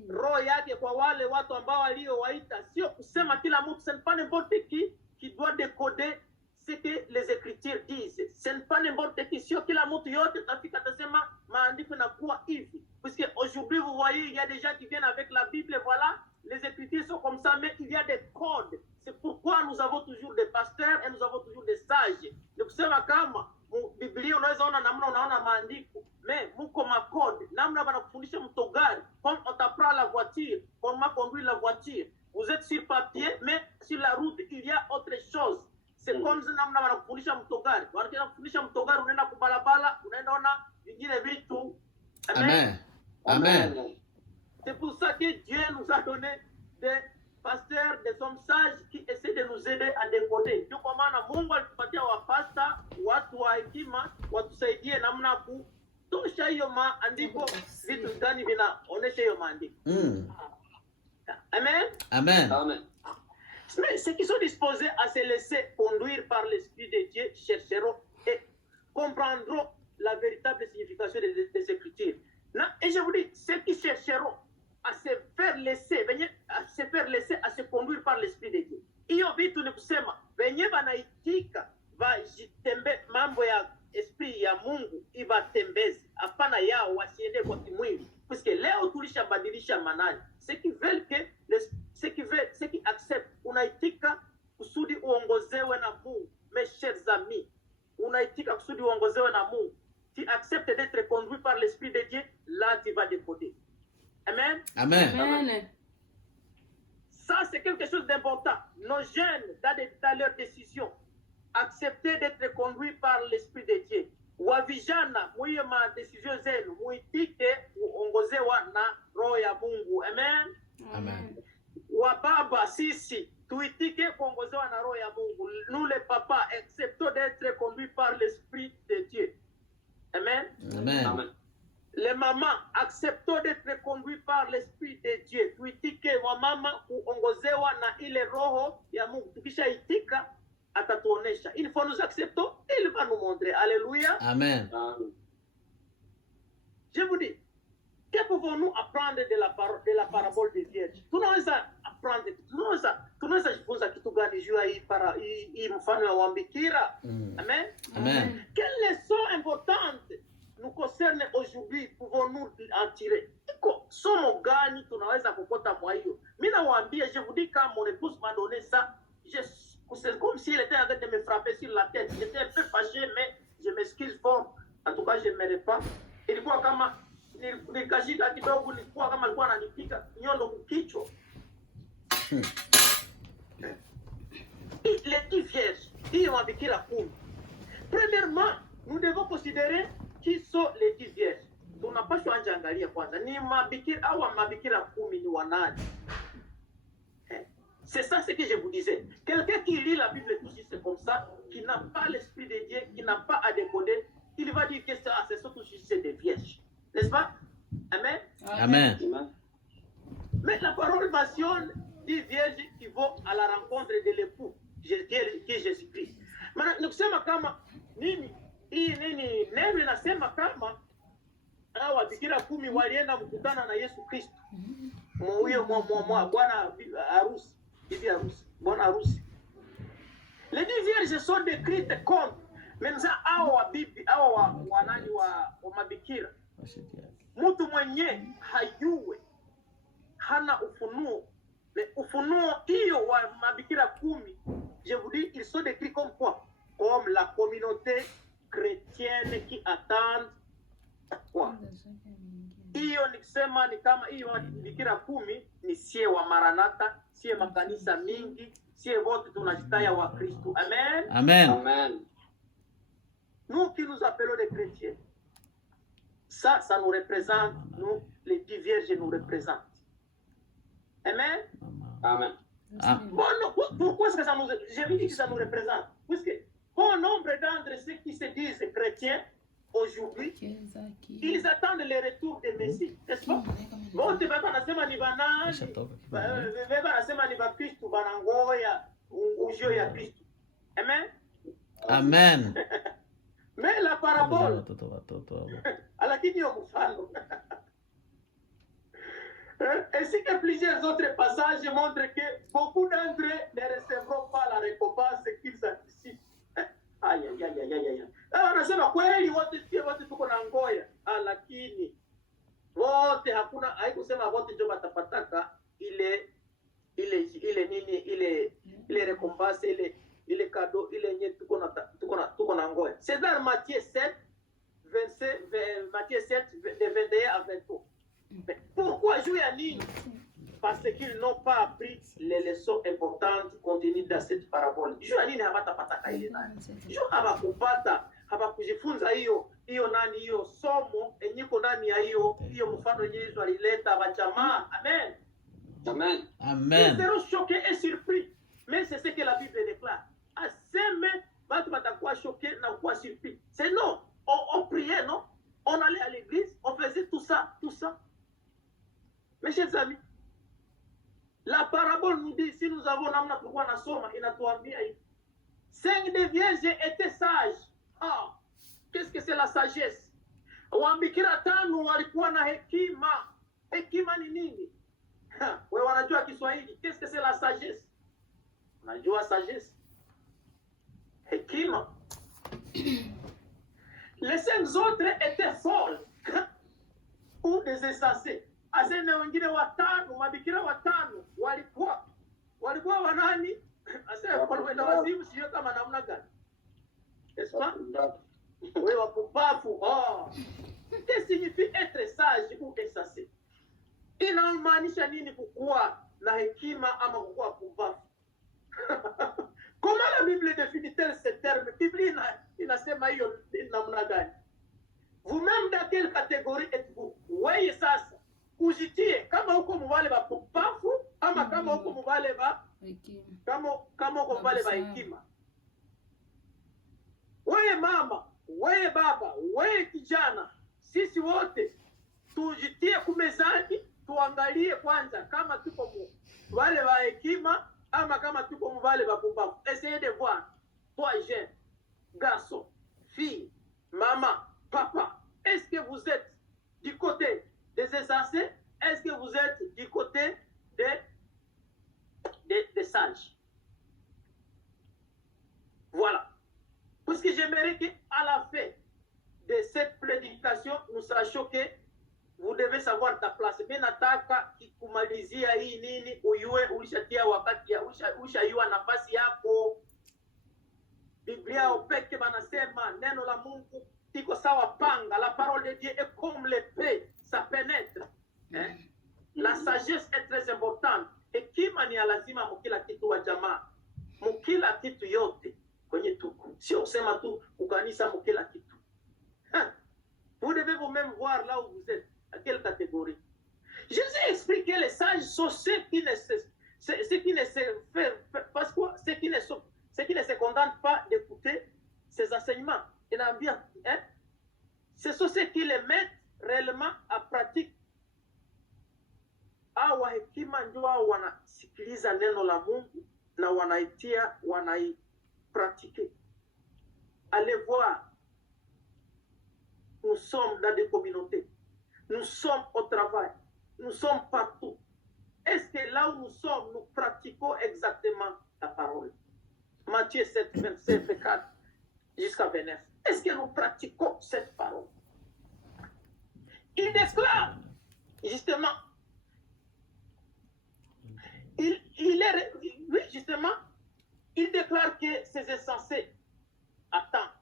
roho yake kwa wale watu ambao waliowaita. Sio kusema kila mtu, ce n'est pas n'importe qui doit décoder ce que les Écritures disent. Ce n'est pas n'importe qui. Sio kila mtu yote tafika tasema maandiko na kuwa hivi. Parce que aujourd'hui vous voyez, il y a des gens qui viennent avec la Bible, voilà, les Écritures sont comme ça, mais il y a des codes. C'est pourquoi nous avons toujours des pasteurs et nous avons toujours des sages. Ni kusema kama Biblia unaweza ona namna unaona maandiko, mais muko makode namna wanakufundisha mtogari, comme on t'apprend la voiture, comment conduire la voiture. Vous êtes sur papier, mais sur la route il y a autre chose. C'est comme ça namna wanakufundisha mtogari. Wanakufundisha mtogari, unaenda kubalabala, unaenda ona vingine vitu. Amen. Amen. C'est pour ça que Dieu nous a donné des pasteurs, des hommes sages qui essaient de nous aider à décoder. Ndio kwa maana Mungu alitupatia wapasta, watu wa hekima, watusaidie namna kutosha hiyo maandiko, vitu gani vinaonesha hiyo maandiko. Amen. Amen. Amen. Mais ceux qui sont disposés à se laisser conduire par l'Esprit de Dieu chercheront et comprendront la véritable signification des Écritures. Et je vous dis, ceux qui chercheront à se faire laisser, à se conduire par l'Esprit de Dieu. Hiyo vitu ni kusema, venye banaitika unaitika kusudi uongozewe na Mungu. Mes chers amis, unaitika kusudi uongozewe na Mungu. Tu acceptes d'être conduit par l'Esprit de Dieu, là tu vas décoder. Amen. Amen. Amen. Ça, c'est quelque chose d'important. Nos jeunes, dans leurs décisions, accepter d'être conduits par l'Esprit de Dieu. Wavijana, mwiye ma decision zenu, muitike uongozewa na roho ya Mungu. Amen. Amen. Wababa, sisi, tuitike kuongozewa na roho ya Mungu. Nous les papas, acceptons d'être conduits par l'Esprit de Dieu. Amen. Amen. Amen. Les mamans, acceptons d'être conduits par l'Esprit de Dieu. Tuitike wa mama kuongozewa na ile roho ya Mungu. Tukisha itika, atatuonesha. Une fois nous acceptons, il va nous montrer. Alléluia. Amen. Amen. Je vous dis, que pouvons-nous apprendre de la parabole des vierges? Tunaweza apprendre, tunaweza jifunza kitu gani juu ya hii mfano wa bikira? Amen. Amen. Quelles leçons importantes nous concernent aujourd'hui pouvons-nous en tirer? Somo gani tunaweza kupata mwa hiyo? Mimi nawaambia, je vous dis, quand mon épouse m'a donné ça, c'est comme s'il était en train de me frapper sur la tête. J'étais un peu fâché, mais je m'excuse fort. En tout cas, je ne m'aimais pas. Ilikuwa kama nikashika kidogo, nilikuwa kama alikuwa ananipiga nyondo kichwa. Les 10 vierges, ils ont bikira kumi. Premièrement, nous devons considérer qui sont les 10 vierges. Tunapaswa angalia kwanza ni mabikira au mabikira kumi ni wanani. C'est ça ce que je vous disais. Quelqu'un qui lit la Bible tout c'est comme ça, qui n'a pas l'Esprit de Dieu, qui n'a pas à décoder, il va dire que c'est surtout c'est des vierges. N'est-ce pas? Amen. Amen. Amen. Mais la parole mentionne 10 vierges qui vont à la rencontre de l'époux, qui est Jésus-Christ. Maintenant, kusema kama nini neno inasema kama hawa bikira kumi walienda mkutana na Yesu Kristo. Huyo bwana harusi, bibi harusi, bwana harusi. Les 10 vierges sont décrites comme même ça hawa bibi hawa wanani wa mabikira. Mtu mwenye hayue hana ufunuo. Mais ufunuo hiyo wa mabikira kumi, je vous dis, ils sont décrits comme quoi? Comme la communauté chrétienne qui attend quoi? Hiyo nikisema ni kama hiyo bikira kumi ni sie wa Maranatha, sie makanisa mingi, sie wote tunajitaya wa Kristo. Amen. Amen. Amen. Nous qui nous appelons les chrétiens, ça nous représente, nous, les 10 vierges nous représentent. Amen. Amen. Bon, pourquoi est-ce que ça nous... Je veux dire que ça nous représente. Puisque bon nombre d'entre ceux qui se disent chrétiens, aujourd'hui, ils attendent le retour de Messie. N'est-ce pas? Bon, tu vas pas nasema ni banani, beba nasema ni bakristu banangoya ujio ya Kristo. Amen. Amen. Mais la parabole, lakini yo mfano. Ainsi que plusieurs autres passages montrent que beaucoup d'entre eux ne recevront pas la récompense qu'ils anticipent. Aïe, aïe, aïe, aïe, aïe. Wanasema kweli wote tuko na ngoya, lakini wote hakuna, haikusema wote ndio watapataka ile nini ile récompense ile cadeau ile yenye tuko na ngoya. C'est dans Matthieu 7 de 21 à 23. Mais pourquoi jouer à nini? Parce qu'ils n'ont pas appris les leçons importantes contenues dans cette parabole. Jouer à nini hawatapata ile nani? Jouer hawakujifunza hiyo nani hiyo somo enyiko ndani ya hiyo mfano Yesu alileta wajamaa. Amen. Amen. Amen. Ils seront choqués et surpris. Mais c'est ce que la Bible déclare. Aseme watu watakuwa choqués na kuwa surpris. C'est non. On priait, non? On allait à l'église, on faisait tout ça. Mes chers amis, la parabole nous dit, si nous avons namna pourquoi na soma, inatuambia hivi. 5 des vierges étaient sages. Qu'est-ce que c'est la sagesse? Wambikira 5 walikuwa na hekima. Hekima ni nini? Wewe wanajua Kiswahili. Qu'est-ce que c'est la sagesse? Unajua sagesse? Hekima. Les 5 autres étaient folles ou des insensés. Aseme wengine watano, mabikira watano walikuwa wanani? wazimu sio kama namna gani? N'est-ce pas? Oui, wapumbavu. Oh. Qu'est-ce que signifie être sage ou insensé? Inamaanisha nini kukuwa na hekima ama kukuwa pumbavu? Comment la Bible définit-elle ce terme? Biblia inasema hiyo namna gani? Vous-même dans quelle catégorie êtes-vous? Wewe sasa ujitie kama uko mubale ba pumbavu ama kama uko mubale ba hekima. Kama uko mubale ba hekima. Wewe mama, wewe baba, wewe kijana, sisi wote tujitie kumezani, tuangalie kwanza kama tuko wale wa hekima ama kama tuko wale wa pumbavu. Essayez de voir, toi jeune, garçon, fille, maman, papa, est-ce que vous êtes du côté des insensés? Est-ce que vous êtes du côté des sages? Voilà. Parce que j'aimerais qu'à la fin de cette prédication, nous sachions que vous devez savoir ta place. Mais nataka kumalizia hii nini uyue ulishatia wakati ya ushaiwa nafasi yako. Biblia opeke banasema neno la Mungu iko sawa panga. La parole de Dieu est comme l'épée, ça pénètre. Hein? La sagesse est très importante. Hekima ni lazima mukila kitu wa jamaa. Mukila kitu yote kwenye tuku. Sio kusema tu ukanisa mukila kitu. Vous devez vous-même voir là où vous êtes, à quelle catégorie. Jésus a expliqué que les sages sont ceux qui ne se contentent pas d'écouter ses enseignements. Et bien, hein? Ce sont ceux qui les mettent réellement à pratique. Hawa hekima ndio wanasikiliza neno la Mungu na wanaitia pratiquer. Allez voir. Nous sommes dans des communautés. Nous sommes au travail. Nous sommes partout. Est-ce que là où nous sommes, nous pratiquons exactement la parole? Matthieu 7, 27, 24 jusqu'à 29. Est-ce que nous pratiquons cette parole? Il déclare, justement, il déclare que ces insensés attendent.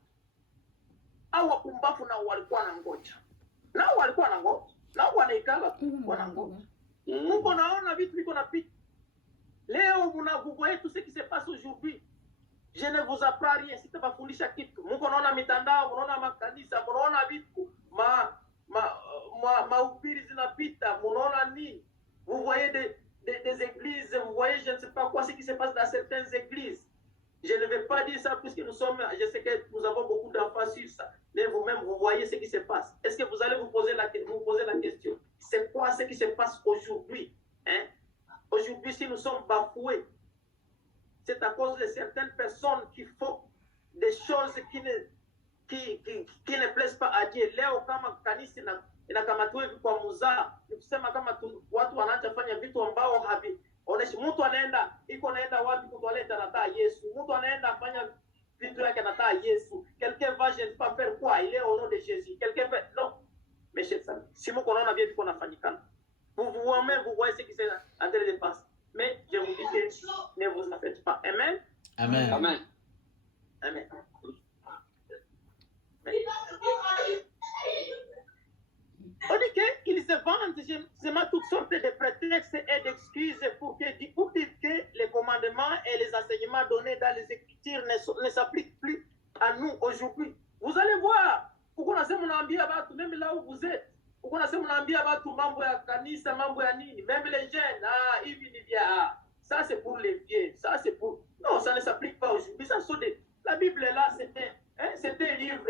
Hawa pumbavu na walikuwa na ngoja. Nao walikuwa na ngoja. Nao wanaikala wana ngoja. Mungu naona vitu viko napita. Leo mnavuvoe tout ce qui se passe aujourd'hui. Je ne vous apprends rien, sitabafundisha kitu. Mungu naona mitandao, mnaona makanisa, mnaona vitu mahubiri zinapita, mnaona nini? Vous voyez des églises, vous voyez je ne sais pas quoi ce qui se passe dans certaines églises. Je ne vais pas dire ça puisque je sais que nous avons beaucoup d'enfants sur ça. Mais vous-même, vous voyez ce qui se passe. Est-ce que vous allez vous poser la question? C'est quoi ce qui se passe aujourd'hui? Hein? Aujourd'hui, si nous sommes bafoués, c'est à cause de certaines personnes qui font des choses qui ne plaisent pas à Dieu. Leo kama kanisa inakamatiwa hivi kwa muzaa, ni kusema kama watu wanachofanya vitu ambao oneshi mtu anaenda wapi kutoaleta nataa Yesu. Mtu anaenda afanya vitu yake nataa Yesu. Quelqu'un va je ne sais pas faire quoi, il est au nom de Jésus. Quelqu'un fait non. Mes chers amis, si vous connaissez bien ce qu'on a fait, vous voyez ce qui s'est en train de passer. Mais je vous dis que ne vous en faites pas. Amen. Amen. Amen. Amen. On dit qu'ils se vantent justement toutes sortes de prétextes et d'excuses pour dire que les commandements et les enseignements donnés dans les Écritures ne s'appliquent plus à nous aujourd'hui. Vous allez voir, même là où vous êtes, même les jeunes, ça c'est pour les vieux, ça c'est pour... Non, ça ne s'applique pas aujourd'hui. La Bible là, c'était un livre,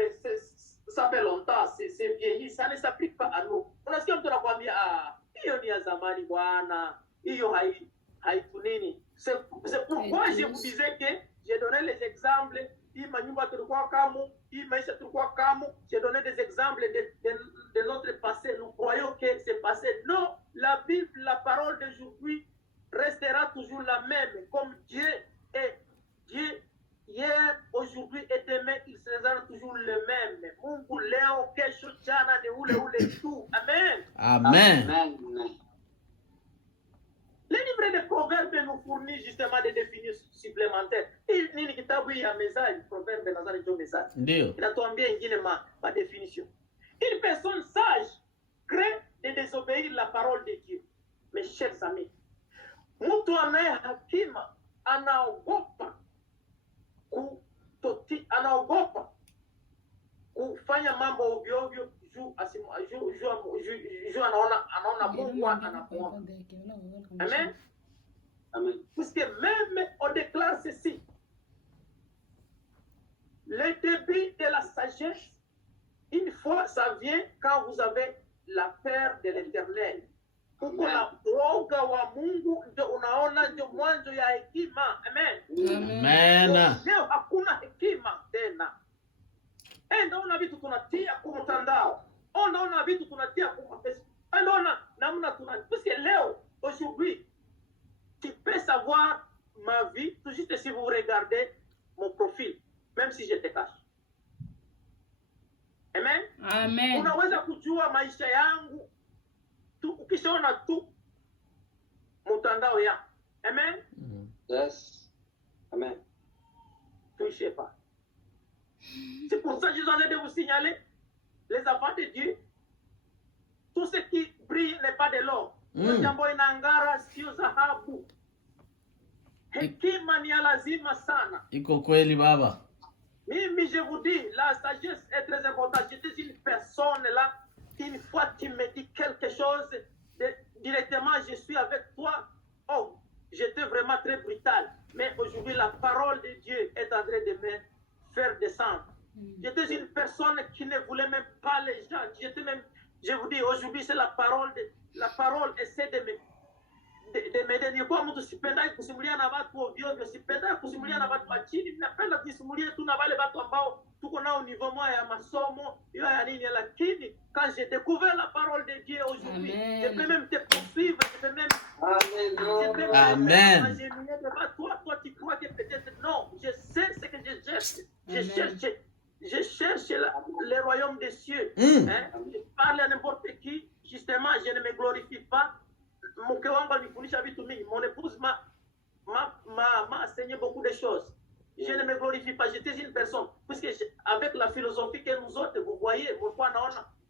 ça fait longtemps, c'est vieilli, ça ne s'applique pas à nous. Unasikia mtu anakuambia hiyo ni ya zamani bwana, hiyo haitunini. C'est pourquoi je vous disais que j'ai donné les exemples, hii manyumba tulikuwa kama, hii maisha tulikuwa kama, j'ai donné des exemples de notre passé. Nous croyons que c'est passé. Non, la Bible, la parole d'aujourd'hui restera toujours la même, comme Dieu est. Dieu hier, aujourd'hui et demain, il sera toujours le même. Mungu leo, kesho, jana ni ule tu. Amen. Amen. Amen. Le livre des prophètes proverbe nous fournit justement des définitions supplémentaires. Nini kitabu ya mezali, proverbe nazari ndio mezali. Ndio. Inatuambia ingine ma définition. Une personne sage craint de désobéir la parole de Dieu. Mes chers amis, mtu anaye hakima anaogopa kufanya mambo ovyo ovyo juu anaona Mungu anamuona. Amen. Amen. Puisque même on déclare ceci, le début de la sagesse, une fois, ça vient quand vous avez la peur de l'Éternel. Uko na uoga wa Mungu, ndio unaona ndio mwanzo ya hekima. Amen. Amen. Leo hakuna hekima tena. Naona vitu tunatia kwa mtandao. Naona vitu tunatia kwa Facebook. Naona namna parce que leo, aujourd'hui, tu peux savoir ma vie tout juste si vous regardez mon profil, même si je te cache. Amen. Amen. Unaweza kujua maisha yangu tu ukishaona tu mtandao ya. Amen. Yes. Amen. Touchez pas. C'est pour ça que je suis en train de vous signaler, les enfants de Dieu, tout ce qui brille n'est pas de l'or. Jambo inangara sio dhahabu. Hekima ni lazima sana. Iko kweli baba. Mimi, je vous dis, la sagesse est très importante. J'étais une personne là, une fois tu me dis quelque chose, directement je suis avec toi. Oh, j'étais vraiment très brutal. Mais aujourd'hui, la parole de Dieu est en train de me faire descendre. J'étais une personne qui ne voulait même pas les gens. Je vous dis, aujourd'hui, c'est la parole essaie de m'aider. Nilikuwa mtu sipendai kusimulia na watu ovyo ovyo, sipendai kusimulia na watu wa chini, napenda kusimulia tu na wale watu ambao tuko nao niveau moja ya masomo, hiyo ya nini, lakini quand j'ai découvert la parole de Dieu aujourd'hui, je peux même te poursuivre, je peux même Amen. Toi tu crois que peut-être non, je sais ce que je cherche le royaume des cieux. Je parle à n'importe qui, justement, je ne me glorifie pas. Mon épouse m'a enseigné beaucoup de choses. Je ne me glorifie pas, j'étais une personne. Puisque avec la philosophie que nous autres, vous voyez, pourquoi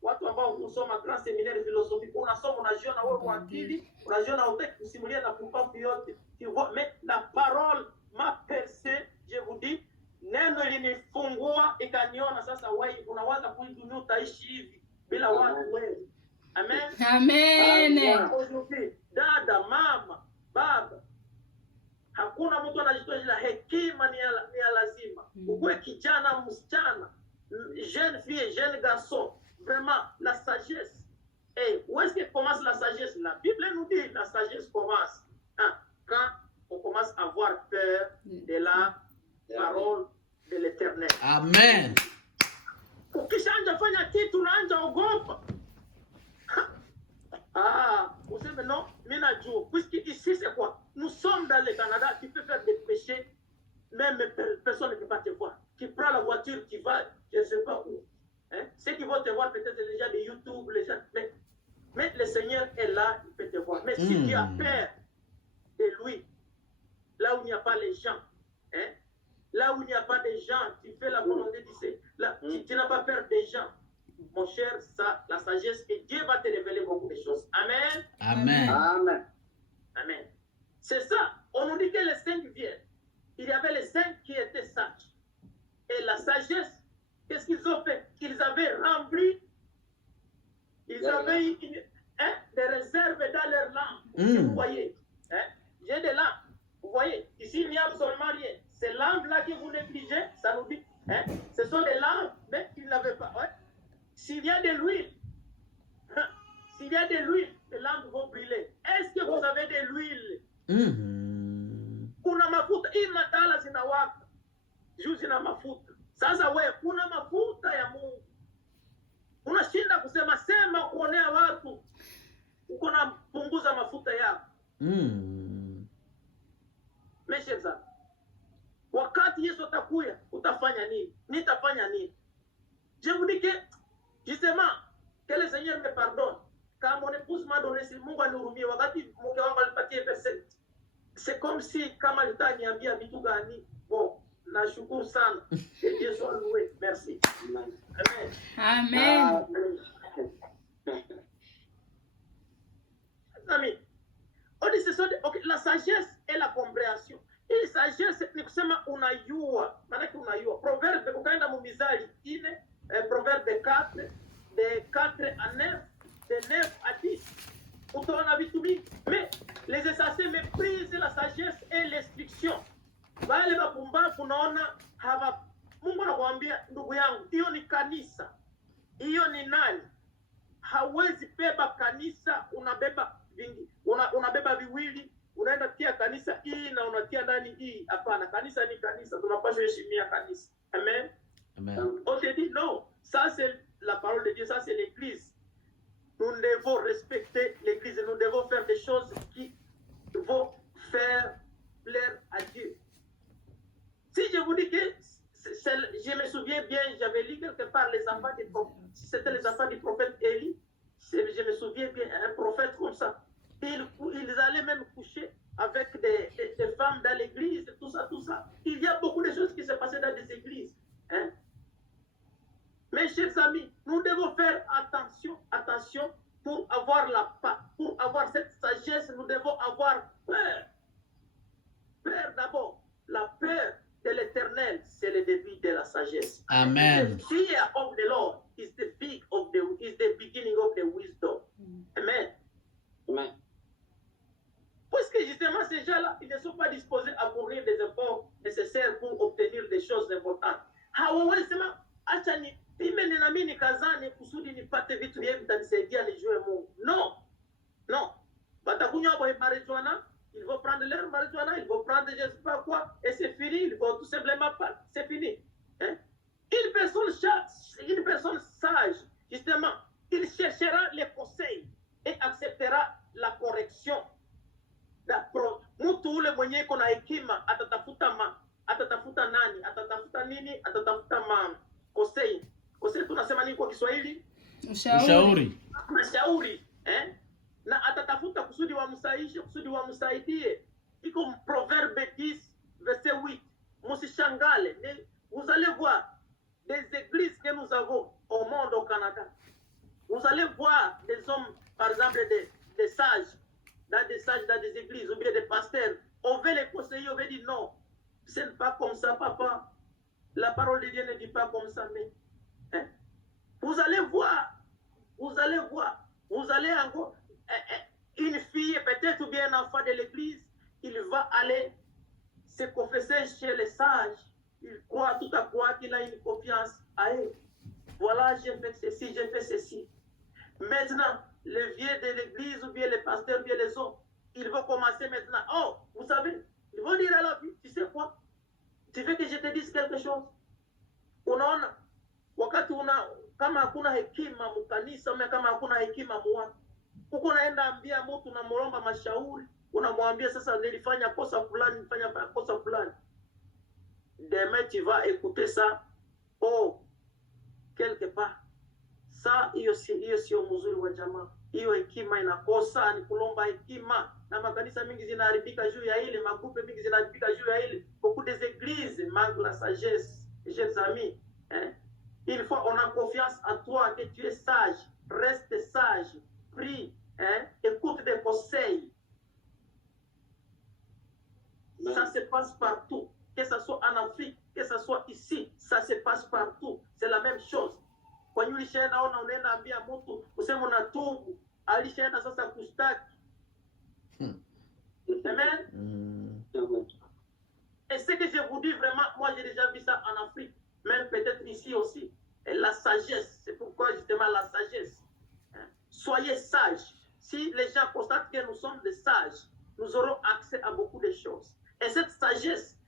watu ambao kusoma grand séminaire philosophique, unasoma unajiona wewe kwa akili, unajiona utaki kusimulia na kupafu yote. Tu vois, mais la parole m'a percé, je vous dis, neno linifungua ikaniona sasa wewe unawaza kuidumia utaishi hivi bila watu wewe. Amen. Amen. Aujourd'hui, dada, mama, baba, hakuna mtu anajitoa hekima ni ya lazima. Ukue kijana, msichana, jeune fille, jeune garçon, vraiment la sagesse. Où est-ce que commence la sagesse? La Bible nous dit la sagesse commence quand on commence à avoir peur de la parole de l'Éternel. Amen. Ukishaanza fanya kitu unaanza ogopa. Vous savez, non, Minadjo, puisque ici c'est quoi? Nous sommes dans le Canada, tu peux faire des péchés, même personne ne peut pas te voir. Tu prends la voiture, tu vas, je ne sais pas où. Ceux qui vont te voir, peut-être les gens de YouTube, les gens, mais le Seigneur est là, il peut te voir. Mais si tu as peur de lui, là où il n'y a pas les gens, là où il n'y a pas de gens, tu fais la volonté du Seigneur, tu n'as pas peur des gens. Mon cher, ça, la sagesse, et Dieu va te révéler beaucoup de choses. Amen. Amen. Amen. Amen. C'est ça. On nous dit que les 5 vierges, il y avait les 5 qui étaient sages. Et la sagesse, qu'est-ce qu'ils ont fait? Ils avaient rempli, ils avaient eu des réserves dans leur langue. Vous voyez, j'ai des lampes. Vous voyez, ici il n'y a absolument rien. Ces lampes-là que vous négligez, ça nous dit, ce sont des lampes, mais ils n'avaient pas. S'il y a de l'huile, les lampes vont brûler. Est-ce que vous avez de l'huile? Kuna mafuta, hii matala zinawaka. Juu zina mafuta. Sasa wewe kuna mafuta ya Mungu. Unashinda kusema sema kuonea watu. Uko na punguza mafuta yako. Mesheza. Wakati Yesu atakuja, utafanya nini? Nitafanya nini? Je vous dis que justement, que le Seigneur me pardonne. Quand mon épouse m'a donné, si Mungu anihurumie, wakati mke wangu alipatia verset, c'est comme si kama nitaniambia vitu gani. Bon, nashukuru sana. Que Dieu soit loué. Merci. Amen. Amen. Amis, on dit okay, la sagesse et la compréhension. Et sagesse ni kusema unajua, maana unajua. Proverbe ukaenda mumizali ine, proverbe 4 de 4 à 9, de 9 à 10. Utaona vitu mingi. Mais les insensés méprisent la sagesse et l'instruction. Wale wapumbavu unaona hawa, Mungu anakuambia ndugu yangu, hiyo ni kanisa. Hiyo ni nani? Hawezi beba kanisa, unabeba vingi. Unabeba viwili, unaenda tia kanisa hii na unatia ndani hii. Hapana, kanisa ni kanisa. Tunapaswa heshimia kanisa. Amen. Amen. On te dit non, ça c'est la parole de Dieu, ça c'est l'église. Nous devons respecter l'église, nous devons faire des choses qui vont faire plaire à Dieu. Si je vous dis que, je me souviens bien, j'avais lu quelque part les enfants du prophète, c'était les enfants du prophète Élie, je me souviens bien, un prophète comme ça. Ils allaient même coucher avec des femmes dans l'église, tout ça, tout ça. Il y a beaucoup de choses qui se passaient dans des églises. Hein? Mes chers amis, nous devons faire attention pour avoir pour avoir cette sagesse, nous devons avoir peur. Peur d'abord. La peur de l'Éternel, c'est le début de la sagesse. Amen. The fear of the Lord is the beginning of the wisdom. Amen. Amen. Puisque justement ces gens-là, ils ne sont pas disposés à fournir des efforts nécessaires pour obtenir des choses importantes. Hawawezi sema acha nipime na mimi nikazane kusudi nipate vitu hivi vitanisaidia nijue Mungu. Non. Non. Batakunywa hapo marijuana, ils vont prendre leur marijuana, ils vont prendre je sais pas quoi et c'est fini, ils vont tout simplement pas, c'est fini. Hein? Une personne sage, justement, il cherchera les conseils et acceptera la correction. Mtu ule mwenye kuna hekima atatafuta nani, atatafuta nini, atatafuta kosei. Kosei tunasema nini kwa Kiswahili? Ushauri. Ushauri, na atatafuta kusudi wamsaidie, kusudi wamsaidie. Iko Proverbe 10 verset 8. Musishangale, vous allez voir des églises que nous avons au monde au Canada. Vous allez voir des hommes, par exemple des sages, dans des églises, ou bien des pasteurs. On veut les conseiller, on veut dire non, ce n'est pas comme ça, papa. La parole de Dieu ne dit pas comme ça, mais vous allez voir, vous allez encore, une fille, peut-être ou bien un enfant de l'église, il va aller se confesser chez les sages. Il croit tout à coup qu'il a une confiance à eux. Voilà, j'ai fait ceci, j'ai fait ceci. Maintenant, les vieux de l'église, ou bien les pasteurs, ou bien les hommes, ils vont commencer maintenant. Oh, vous savez, ils vont dire à la vie, tu sais quoi? Tu veux que je te dise quelque chose? Unaona, wakati kama hakuna hekima mkanisa, ama kama hakuna hekima mwatu, huko naenda ambia mtu unamwomba mashauri, unamwambia sasa nilifanya kosa fulani, nilifanya kosa fulani. Demain tu vas écouter ça. Oh, quelque part. Sa hiyo sio mzuri wa jamaa. Hiyo hekima inakosa, ni kulomba hekima. Na makanisa mingi zinaharibika juu ya ile, magrupe mingi zinaharibika juu ya ile. Beaucoup des églises manquent la sagesse. Chers amis, une fois on a confiance en toi que tu es sage, reste sage, prie, écoute des conseils. Ça se passe partout, que ce soit en Afrique, que ce soit ici, ça se passe partout. C'est la même chose. Kwa nini ulishaenda unaenda ambia mtu useme unatubu, alishaenda sasa kustaki. Amen. Et ce que je vous dis vraiment, moi j'ai déjà vu ça en Afrique, même peut-être ici aussi. Et la sagesse, c'est pourquoi justement la sagesse. Soyez sages. Si les gens constatent que nous sommes des sages, nous aurons accès à beaucoup de choses. Et cette sagesse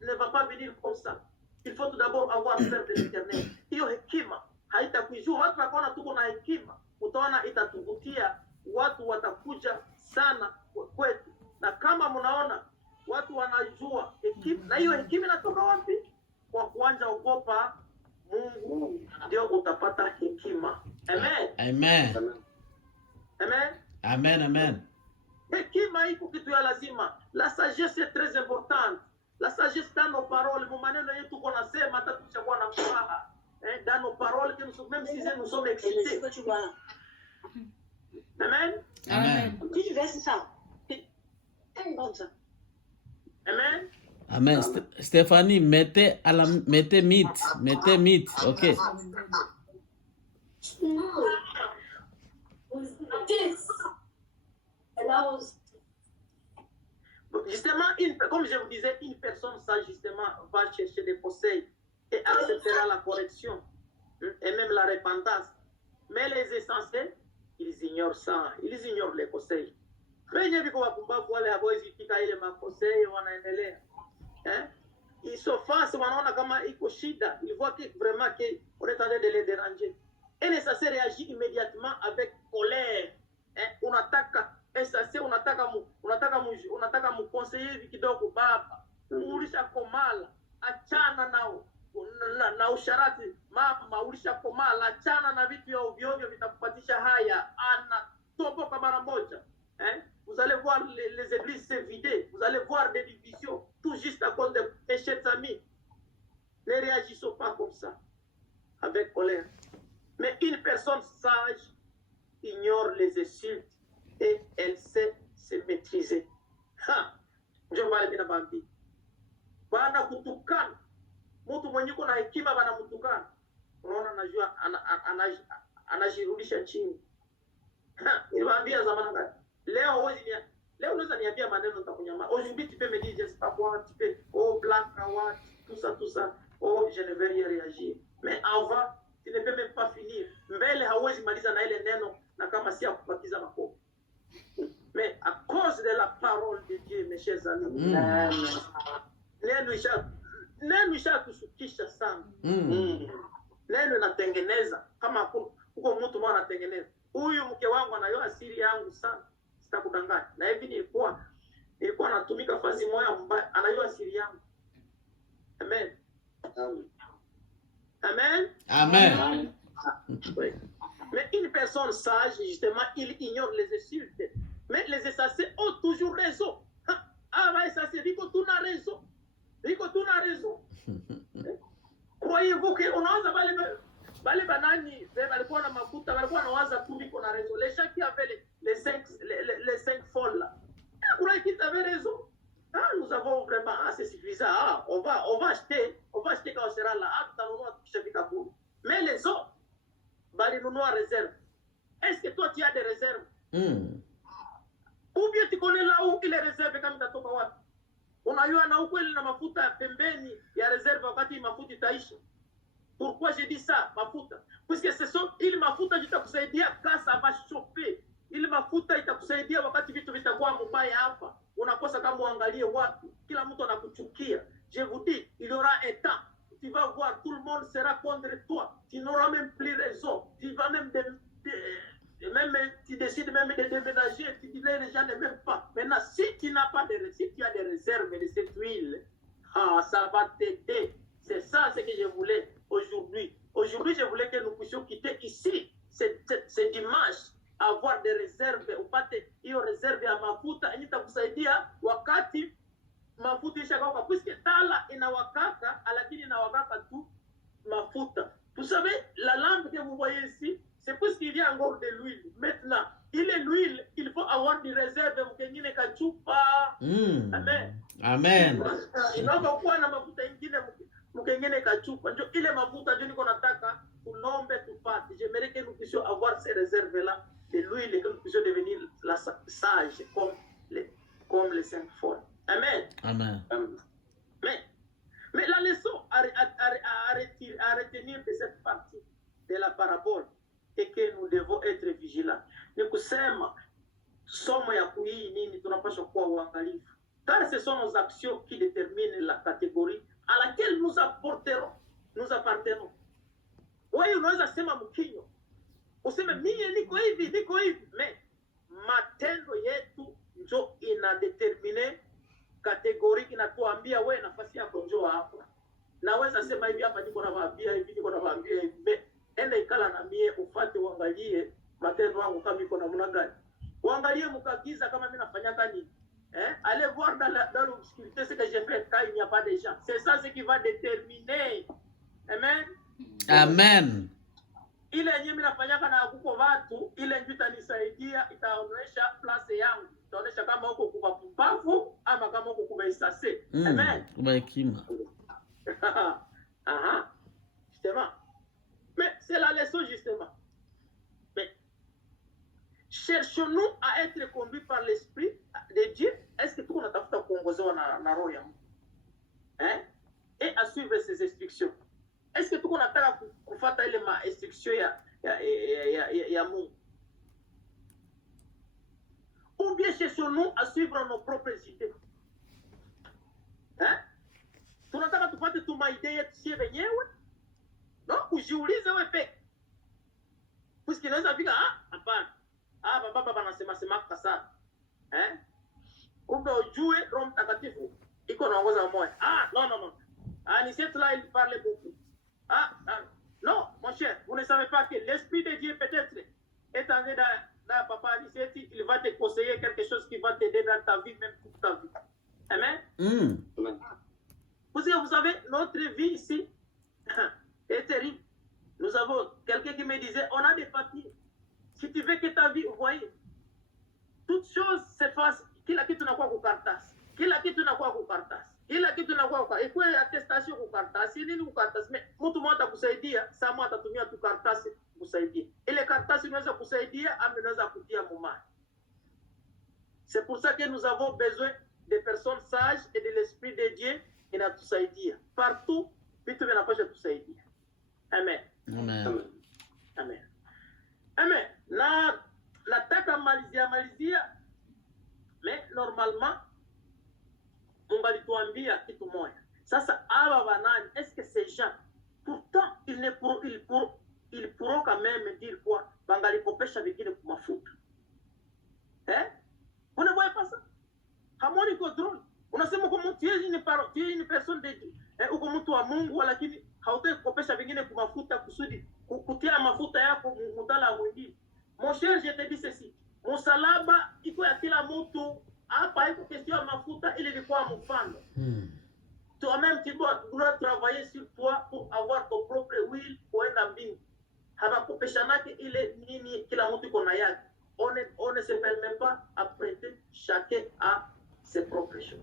ne va pas venir comme ça. Il faut tout d'abord avoir peur de l'Éternel. Hiyo hekima haitakuijua. Watu wakaona tuko na hekima, utaona itatuvutia, watu watakuja sana kwetu. Na kama mnaona watu wanajua hekima, na hiyo hekima inatoka wapi? Kwa kuanza ogopa Mungu, ndio utapata hekima. Amen. Amen. Amen. Amen. Amen. Hekima iko kitu ya lazima. La sagesse est très importante. La sagesse dans nos paroles. Mon maneno yetu tuko nasema hata tukishakuwa na furaha. Dans nos paroles que nous, même si nous sommes excités. Amen. Amen. Tu verses ça. Amen. Amen. Stéphanie, mettez mythe. OK. Justement, comme je vous disais, une personne sage, justement, va chercher des conseils et acceptera la correction et même la repentance. Mais les essentiels, ils ignorent ça, ils ignorent les conseils. Wenye viko wapumbavu wale hawezi fika ile makosei wanaendelea. Ils s'offensent, wanaona kama iko shida, ils voient que vraiment que on est en train de les déranger. Et nécessaire réagit immédiatement avec colère. Unataka unataka mkonseiller hivi kidogo baba. Ulisha komala, achana nao. Na usharati mama ulisha komala, achana na vitu ya ovyo ovyo vitakupatisha haya. Toboka mara moja. Vous allez voir les églises se vider, vous allez voir des divisions, tout juste à cause de péchés amis. Ne réagissons pas comme ça, avec colère. Mais une personne sage ignore les insultes et elle sait se maîtriser. Je vais aller dans la vie. Bana kutukana. Mtu mwenye kuna hekima bana mtukana. Unaona anajua anajirudisha chini. Niwaambia zamani gani? Leo unaweza niambia maneno nitakunyama. Aujourd'hui tu peux me dire je sais pas quoi, tu peux black what, tout ça. Je ne vais rien réagir. Mais avant, tu ne peux même pas finir. Mbele hauwezi maliza na ile neno na kama si akupakiza makofi. Mais à cause de la parole de Dieu, mes chers amis, neno isha kushukisha sana. Neno natengeneza kama huko mtu mwana anatengeneza. Huyu mke wangu anajua siri yangu sana. Sitakudanganya. Na hivi nilikuwa natumika fasi moja mbaya, anajua siri yangu. Amen. Amen. Amen. Mais une personne sage, justement, il ignore les insultes. Mais les insensés ont toujours raison. Ça dit que tu as raison. Croyez-vous qu'on a bale banani, balikuwa na mafuta, balikuwa na waza tu biko na raison. Les gens qui avaient les cinq folles là. Croyez qu'ils avaient raison. Nous avons vraiment c'est suffisant. On va acheter quand on sera là. Mais les autres, nous réserve. Est-ce que toi tu as des réserves? Ou bien tu connais là où il est réservé kama itatoka wapi? Unajua na ukweli na mafuta pembeni ya réserve wakati mafuta itaisha. Pourquoi j'ai dit ça, mafuta? Puisque ce sont ili mafuta itakusaidia quand ça va chauffer. Ili mafuta itakusaidia wakati vitu vitakuwa mbaya hapa. Unakosa kama uangalie wapi. Kila mtu anakuchukia. Je vous dis, il y aura un temps. Tu vas voir, tout le monde sera contre toi. Tu n'auras même plus raison. Tu vas même tu décides même de déménager. Tu dis les gens ne m'aiment pas. Maintenant, si tu as des réserves de cette huile, ça va t'aider. C'est ça ce que je voulais aujourd'hui. Aujourd'hui, je voulais que nous puissions quitter ici. C'est dimanche. Avoir des réserves. Upate hiyo réserve ya mafuta. Itakusaidia wakati mafuta ishakauka. Puisque tala inawakaka, lakini inawakaka tu mafuta. Vous savez, la lampe que vous voyez ici, c'est parce qu'il y a encore de l'huile. Maintenant, l'huile, il faut avoir des réserves. Mkengine kachupa. Amen. Amen. Inapokuwa na mafuta ingine mkengine kachupa. Ndio ile mafuta ndio niko nataka tunombe tupate. J'aimerais que nous puissions avoir ces réserves-là de l'huile et que nous puissions devenir sages comme les 5 folles. Amen. Amen. Mais la leçon à retenir de cette partie de la parabole est que nous devons être vigilants. Ni kusema somo ya hii nini tunapaswa kuwa uangalifu. Car ce sont nos actions qui déterminent la catégorie à laquelle nous appartenons. Wewe unaweza sema mkinyo. Useme mimi niko hivi. Mais matendo yetu ndio inadetermine kategori inatuambia wewe nafasi yako njoo hapa. Naweza sema hivi hapa niko nawaambia hivi. Enda ikala na mie ufate uangalie matendo yangu kama iko namna gani. Uangalie mkagiza kama mimi nafanya nini. Allez voir dans l'obscurité ce que j'ai fait quand il n'y a pas de gens. C'est ça ce qui va déterminer. Amen. Amen. Ile yenyewe mimi nafanyaka na kuko watu, ile ndio itanisaidia, itaonyesha place yangu. Itaonyesha kama uko kwa pumbavu ama kama uko kwa isase. Amen. Kwa hekima. Justement. Mais c'est la leçon justement. Mais cherchons-nous à être conduits par l'esprit de Dieu. Est-ce que tuko natafuta kuongozewa na roho ya Mungu? Et à suivre ses instructions. Est-ce que tuko nataka kufuata ile ma instruction ya Mungu? Ou bien cherchons-nous à suivre nos propres idées? Tunataka tupate tu maidea yetu sie wenyewe? No, ujiulize wewe peke. Puisque inaweza fika hapana. Baba banasema sana. Kumbe ujue Roho Mtakatifu iko naongoza moyo. Non. Ni cette là il parle beaucoup. Non, mon cher, vous ne savez pas que l'Esprit de Dieu peut-être est en train dans papa Aniseti, il va te conseiller quelque chose qui va t'aider dans ta vie, même toute ta vie. Amen. Parce que vous savez, notre vie ici est terrible. Nous avons quelqu'un qui me disait, on a des papiers. Si tu veux que ta vie, vous voyez, toutes choses s'effacent. Kila kitu na kwa kukartasi. Kila kitu na kwa kukartasi. Kila kitu na kwa ikuwe attestation kukartasi. Nini kukartasi? Mtu mmoja kusaidia, sama atatumia tu kartasi kusaidia. Ile kartasi inaweza kusaidia, ama inaweza kutia mumani. C'est pour ça que nous avons besoin de personnes sages et de l'Esprit de Dieu inatusaidia. Partout, vitu vinapaswa tusaidia. Amen. Amen. Amen. Amen. Na nataka malizia mais normalement Mungu alituambia kitu moja. Sasa hawa wanani, est-ce que ces gens pourtant ils pourront quand même dire quoi? Bangalikopesha vingine kwa mafuta. On ne voit pas ça. Hamoni ko drone. Unasema kwa mtu yeye ni person de Dieu. Uko mtu wa Mungu lakini hautaki kukopesha vingine kwa mafuta kusudi kutia mafuta yako mutala mwingine. Mon cher, je te dis ceci. Msalaba iko ya kila mtu. Hapa iko question ya mafuta ili ilikuwa mfano. Toi-même tu dois travailler sur toi pour avoir ton propre will kuenda mbingu. Habakopeshanake ile nini kila mtu iko na yake. On ne se permet pas à prêter chacun à ses propres choses.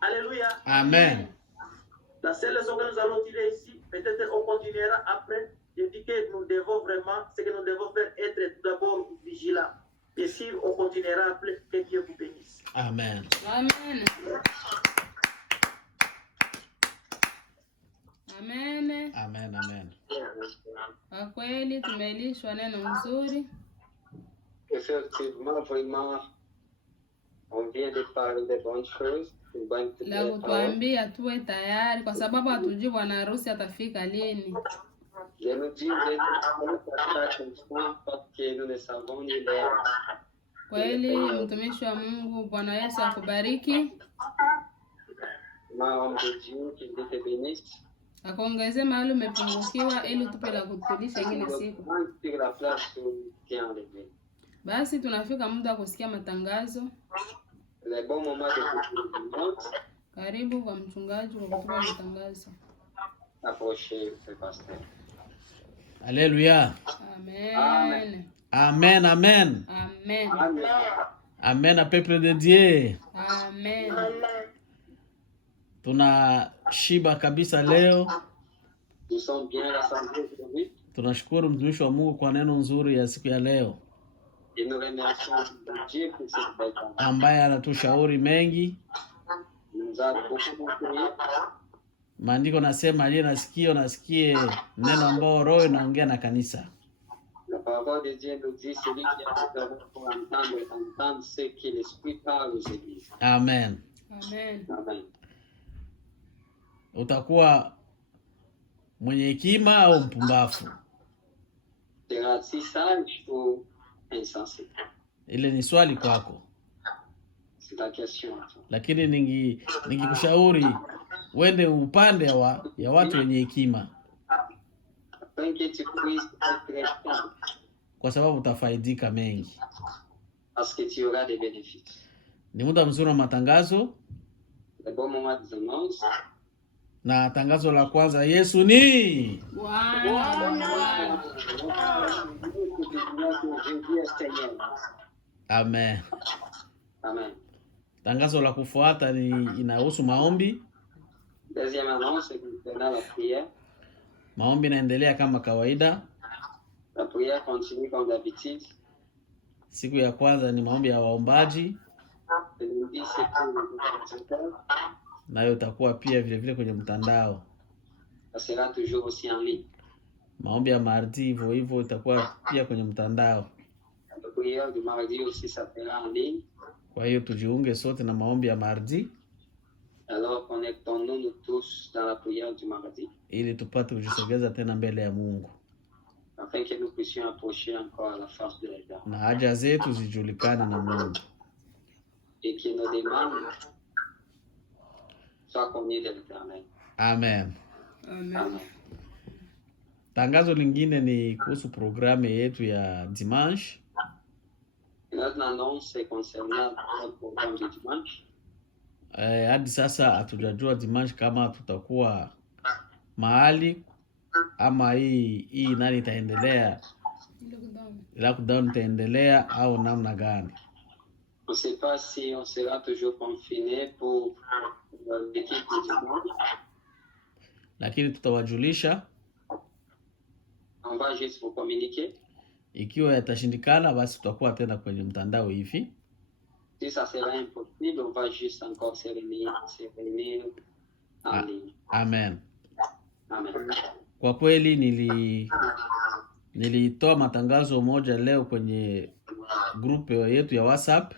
Alléluia. Amen. La seule leçon que nous allons tirer ici, peut-être on continuera après. Je dis que nous devons vraiment, ce que nous devons faire, être tout d'abord vigilants. Et si on continuera après, que Dieu vous bénisse. Amen. Amen. Amen. Amen. Amen. Kwa kweli tumelishwa neno nzuri. Effectivement, vraiment, on vient de parler de bonnes choses. La kutuambia tuwe tayari kwa sababu hatujui bwana harusi atafika lini. Je nous dis parce que nous ne savons ni l'heure. Kweli mtumishi wa Mungu, Bwana Yesu akubariki. Akuongeze mahali umepungukiwa ili tupe la kutulisha ingine siku. Basi tunafika muda wa kusikia matangazo. Karibu kwa mchungaji kwa kutupa matangazo. Alléluia. Amen. Amen. Amen. Amen. Amen, peuple de Dieu. Amen. Tunashiba kabisa leo. Tunashukuru mtumishi wa Mungu kwa neno nzuri ya siku ya leo, ambaye anatushauri mengi. Maandiko nasema aliye na sikio nasikie neno ambao Roho inaongea na kanisa. La parole de Dieu nous dit celui qui a des oreilles pour entendre ce que l'Esprit parle aux églises. Amen. Amen. Amen. Utakuwa mwenye hekima au mpumbavu? Seras-tu sage ou insensé? Ile ni swali kwako. C'est la question. Lakini ningikushauri wende upande ya watu wenye hekima, kwa sababu utafaidika mengi. parce que tu auras des bénéfices. Ni muda mzuri wa matangazo. Le bon moment des annonces. Na tangazo la kwanza, Yesu ni Bwana. Amen. Amen. Tangazo la kufuata ni inahusu maombi. Deuxième annonce concernant la prière. Maombi inaendelea kama kawaida. La prière continue comme d'habitude. Siku ya kwanza ni maombi ya waombaji. Nayo itakuwa pia vile vile kwenye mtandao. Ça sera toujours aussi en ligne. Maombi ya mardi hivyo hivyo itakuwa pia kwenye mtandao. La prière du mardi aussi ça sera en ligne. Kwa hiyo tujiunge sote na maombi ya mardi. Alors connectons-nous tous dans la prière du mardi. Ili tupate kujisogeza tena mbele ya Mungu. Afin que nous puissions approcher encore la face de l'Éternel. Na haja zetu zijulikane na Mungu. Et que nos demandes soient connues de l'Éternel. Amen. Amen. Tangazo lingine ni kuhusu programu yetu ya dimanche. Notre annonce concernant notre programme de dimanche. Hadi sasa hatujajua dimanche kama tutakuwa mahali ama hii nani itaendelea, lockdown itaendelea au namna gani. On ne sait pas si on sera toujours confiné pour l'équipe du dimanche. Lakini tutawajulisha. On va juste vous communiquer. Ikiwa yatashindikana basi tutakuwa tena kwenye mtandao hivi. Si ça sera impossible, on va juste encore se réunir en ligne. Amen. Amen. Kwa kweli nilitoa matangazo moja leo kwenye groupe yetu ya WhatsApp.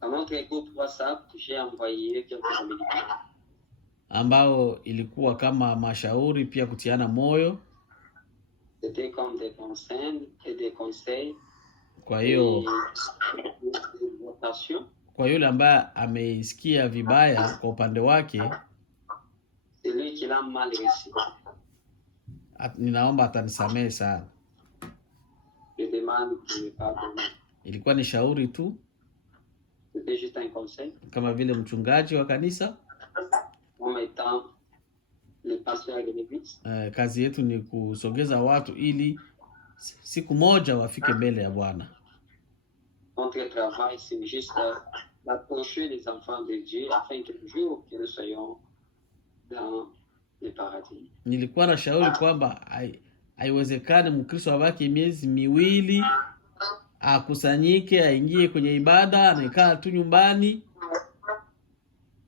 Dans notre groupe WhatsApp, j'ai envoyé quelques communications. Ambao ilikuwa kama mashauri pia kutiana moyo. C'était comme des conseils et des conseils. Kwa hiyo kwa yule ambaye ameisikia vibaya kwa upande wake, celui qui l'a mal reçu, ninaomba atanisamehe sana. je demande qu'il me pardonne. Ilikuwa ni shauri tu. C'était juste un conseil. Kama vile mchungaji wa kanisa, en étant le pasteur de l'église. Kazi yetu ni kusogeza watu ili siku moja wafike mbele ya Bwana. Notre travail c'est juste d'approcher les enfants de Dieu afin que toujours que nous soyons dans le paradis. Nilikuwa na shauri kwamba haiwezekani Mkristo abaki miezi miwili akusanyike aingie kwenye ibada anakaa tu nyumbani.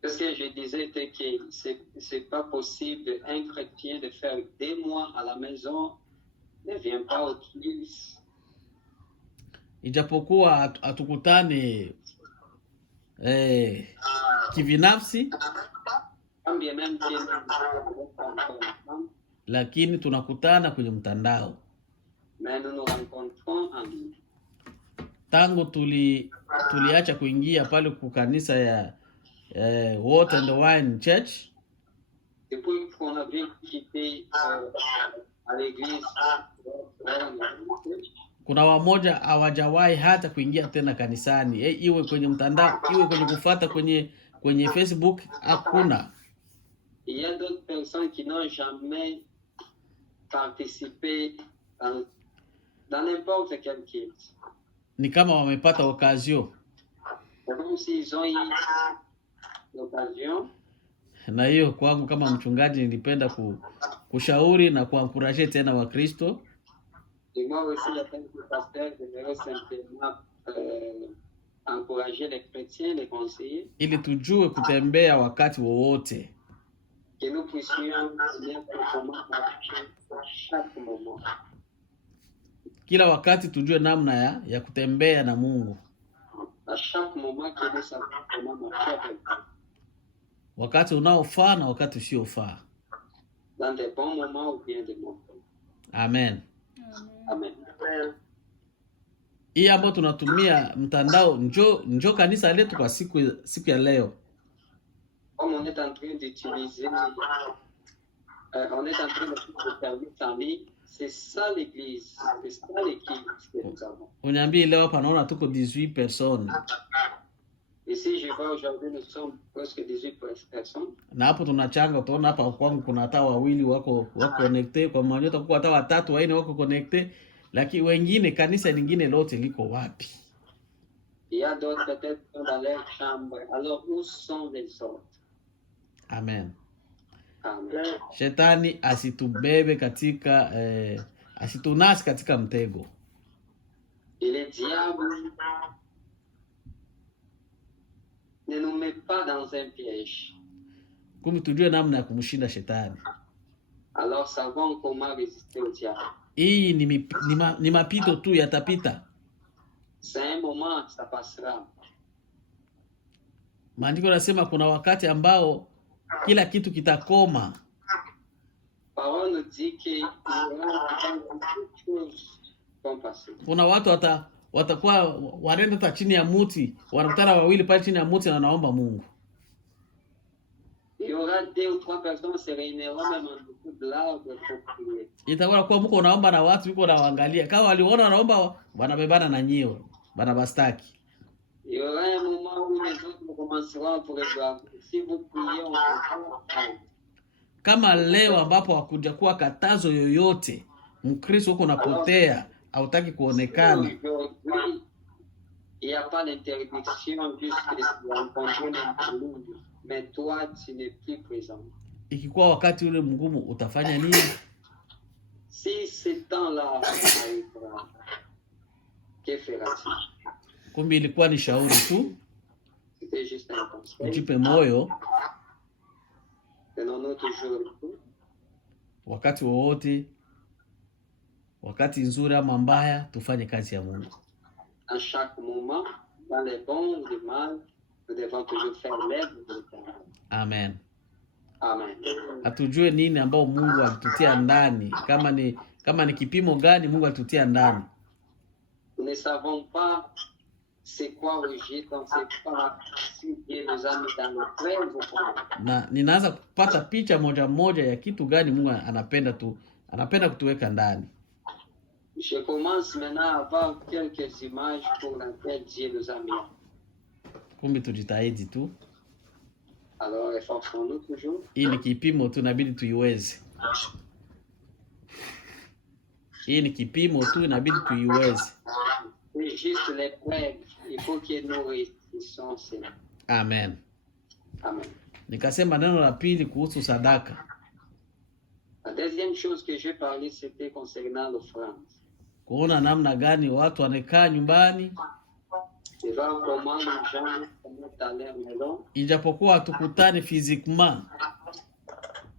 Parce que je disais que c'est pas possible un chrétien de faire 2 mois à la maison, ne vient pas au culte. Ijapokuwa hatukutane kivinafsi, lakini tunakutana kwenye mtandao. Tangu tuliacha kuingia pale kukanisa ya Water and Wine Church, depuis qu'on a bien quitté à l'église, kuna wamoja hawajawahi hata kuingia tena kanisani, iwe kwenye mtandao, iwe kwenye kufuata kwenye Facebook, hakuna. Il y a d'autres personnes qui n'ont jamais participé dans n'importe quel culte. Ni kama wamepata occasion. Comme s'ils ont eu l'occasion. Na hiyo kwangu kama mchungaji nilipenda kushauri na kuencourager tena Wakristo. Et moi aussi, en tant que pasteur, je voudrais simplement encourager les chrétiens, les conseillers. Ili tujue kutembea wakati wowote. Que nous puissions chaque moment. Kila wakati tujue namna ya kutembea na Mungu. À chaque moment que nous savons comment marcher avec Dieu. Wakati unaofaa na wakati usiofaa. Dans des bons moments ou bien des mauvais. Amen. Amen. Hii ambayo tunatumia mtandao njoo kanisa letu kwa siku ya leo. Comme on est en train d'utiliser, on est en train de faire le service en ligne. C'est ça l'église, c'est ça l'équipe que nous avons. Uniambie leo hapa naona tuko 18 personnes. Ici, je vois aujourd'hui, nous sommes presque 18 personnes. Na hapo tunachanga, utaona hapa kwangu kuna hata wawili wako connected, kwa maana utakuwa hata watatu waine wako connected, lakini wengine kanisa lingine lote liko wapi? Il y a d'autres peut-être dans leur chambre. Alors, où sont les autres? Amen. Amen. Shetani asitubebe katika asitunasi katika mtego. Et le diable ne nous met pas dans un piège. Kumbe tujue namna ya kumshinda shetani. Alors, savons comment résister au diable. Hii ni mapito tu, yatapita. C'est un moment, ça passera. Maandiko yanasema kuna wakati ambao kila kitu kitakoma. Parole nous dit que toutes choses vont passer. Kuna watu watakuwa wanaenda hata chini ya muti, wanakutana wawili pale chini ya muti na naomba Mungu. Il y aura 2 ou 3 personnes se réuniront même en dessous de l'arbre pour prier. Itakuwa kwa mko naomba na watu yuko nawaangalia. Kama waliona wanaomba wanabebana na nyio, banabastaki. Il y aura un moment où les autres commenceront pour voir. Si vous priez, on va. Kama leo ambapo hakuja kuwa katazo yoyote, Mkristo huko unapotea, hautaki kuonekana. Aujourd'hui, il n'y a pas d'interdiction puisque tu rencontres un. Mais toi, tu n'es plus présent. Ikikuwa wakati ule mgumu utafanya nini? Si ce temps-là arrivera, que feras-tu? Kumbe ilikuwa ni shauri tu. C'était juste un conseil. Ujipe moyo. Tenons-nous toujours le coup. Wakati wowote, wakati nzuri ama mbaya, tufanye kazi ya Mungu. À chaque moment, dans les bons ou les mal, nous devons toujours faire l'œuvre de l'Éternel. Amen. Amen. Atujue nini ambao Mungu alitutia ndani, kama ni kipimo gani Mungu alitutia ndani. Nous ne savons pas c'est quoi le gîte, on ne sait pas si Dieu nous a mis dans le prêt ou pas. Na ninaanza kupata picha moja ya kitu gani Mungu anapenda kutuweka ndani. Je commence maintenant à avoir quelques images pour lesquelles Dieu nous a mis. Kumbe tujitahidi tu. Alors, efforçons-nous toujours. Hii ni kipimo tu, inabidi tuiweze. Hii ni kipimo tu, inabidi tuiweze. C'est juste l'épreuve. Il faut que nous réussissions cela. Amen. Amen. Nikasema neno la pili kuhusu sadaka. La deuxième chose que j'ai parlé, c'était concernant l'offrande. Kuona namna gani watu wanakaa nyumbani. Et voir comment les gens se mettent à leur maison. Ijapokuwa tukutane physiquement.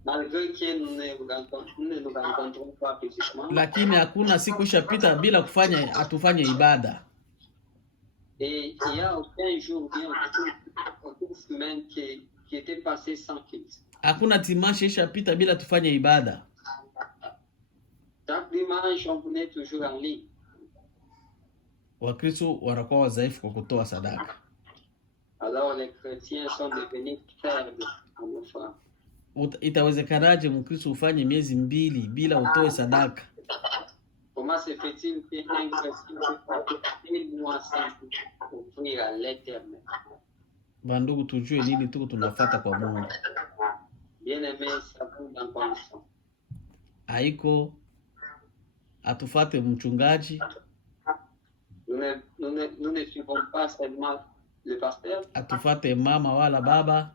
Malgré que nous ne nous rencontrons pas physiquement. Lakini hakuna siku ishapita bila atufanye ibada. Et il y a aucun jour bien aucune semaine qui était passé sans culte. Hakuna dimanche ishapita bila tufanye ibada. Chaque dimanche on venait toujours en ligne. Wakristo wanakuwa wadhaifu kwa kutoa sadaka. Alors les chrétiens sont devenus faibles en offrande. Itawezekanaje Mkristo ufanye miezi 2 bila utoe sadaka? Comment se fait-il qu'un chrétien peut passer 1 mois sans offrir à l'Éternel? Bandugu, tujue nini tuko tunafuata kwa Mungu. Bien-aimé, savons dans condition. Haiko atufate mchungaji. Nous ne suivons pas seulement le pasteur. Atufate mama wala baba.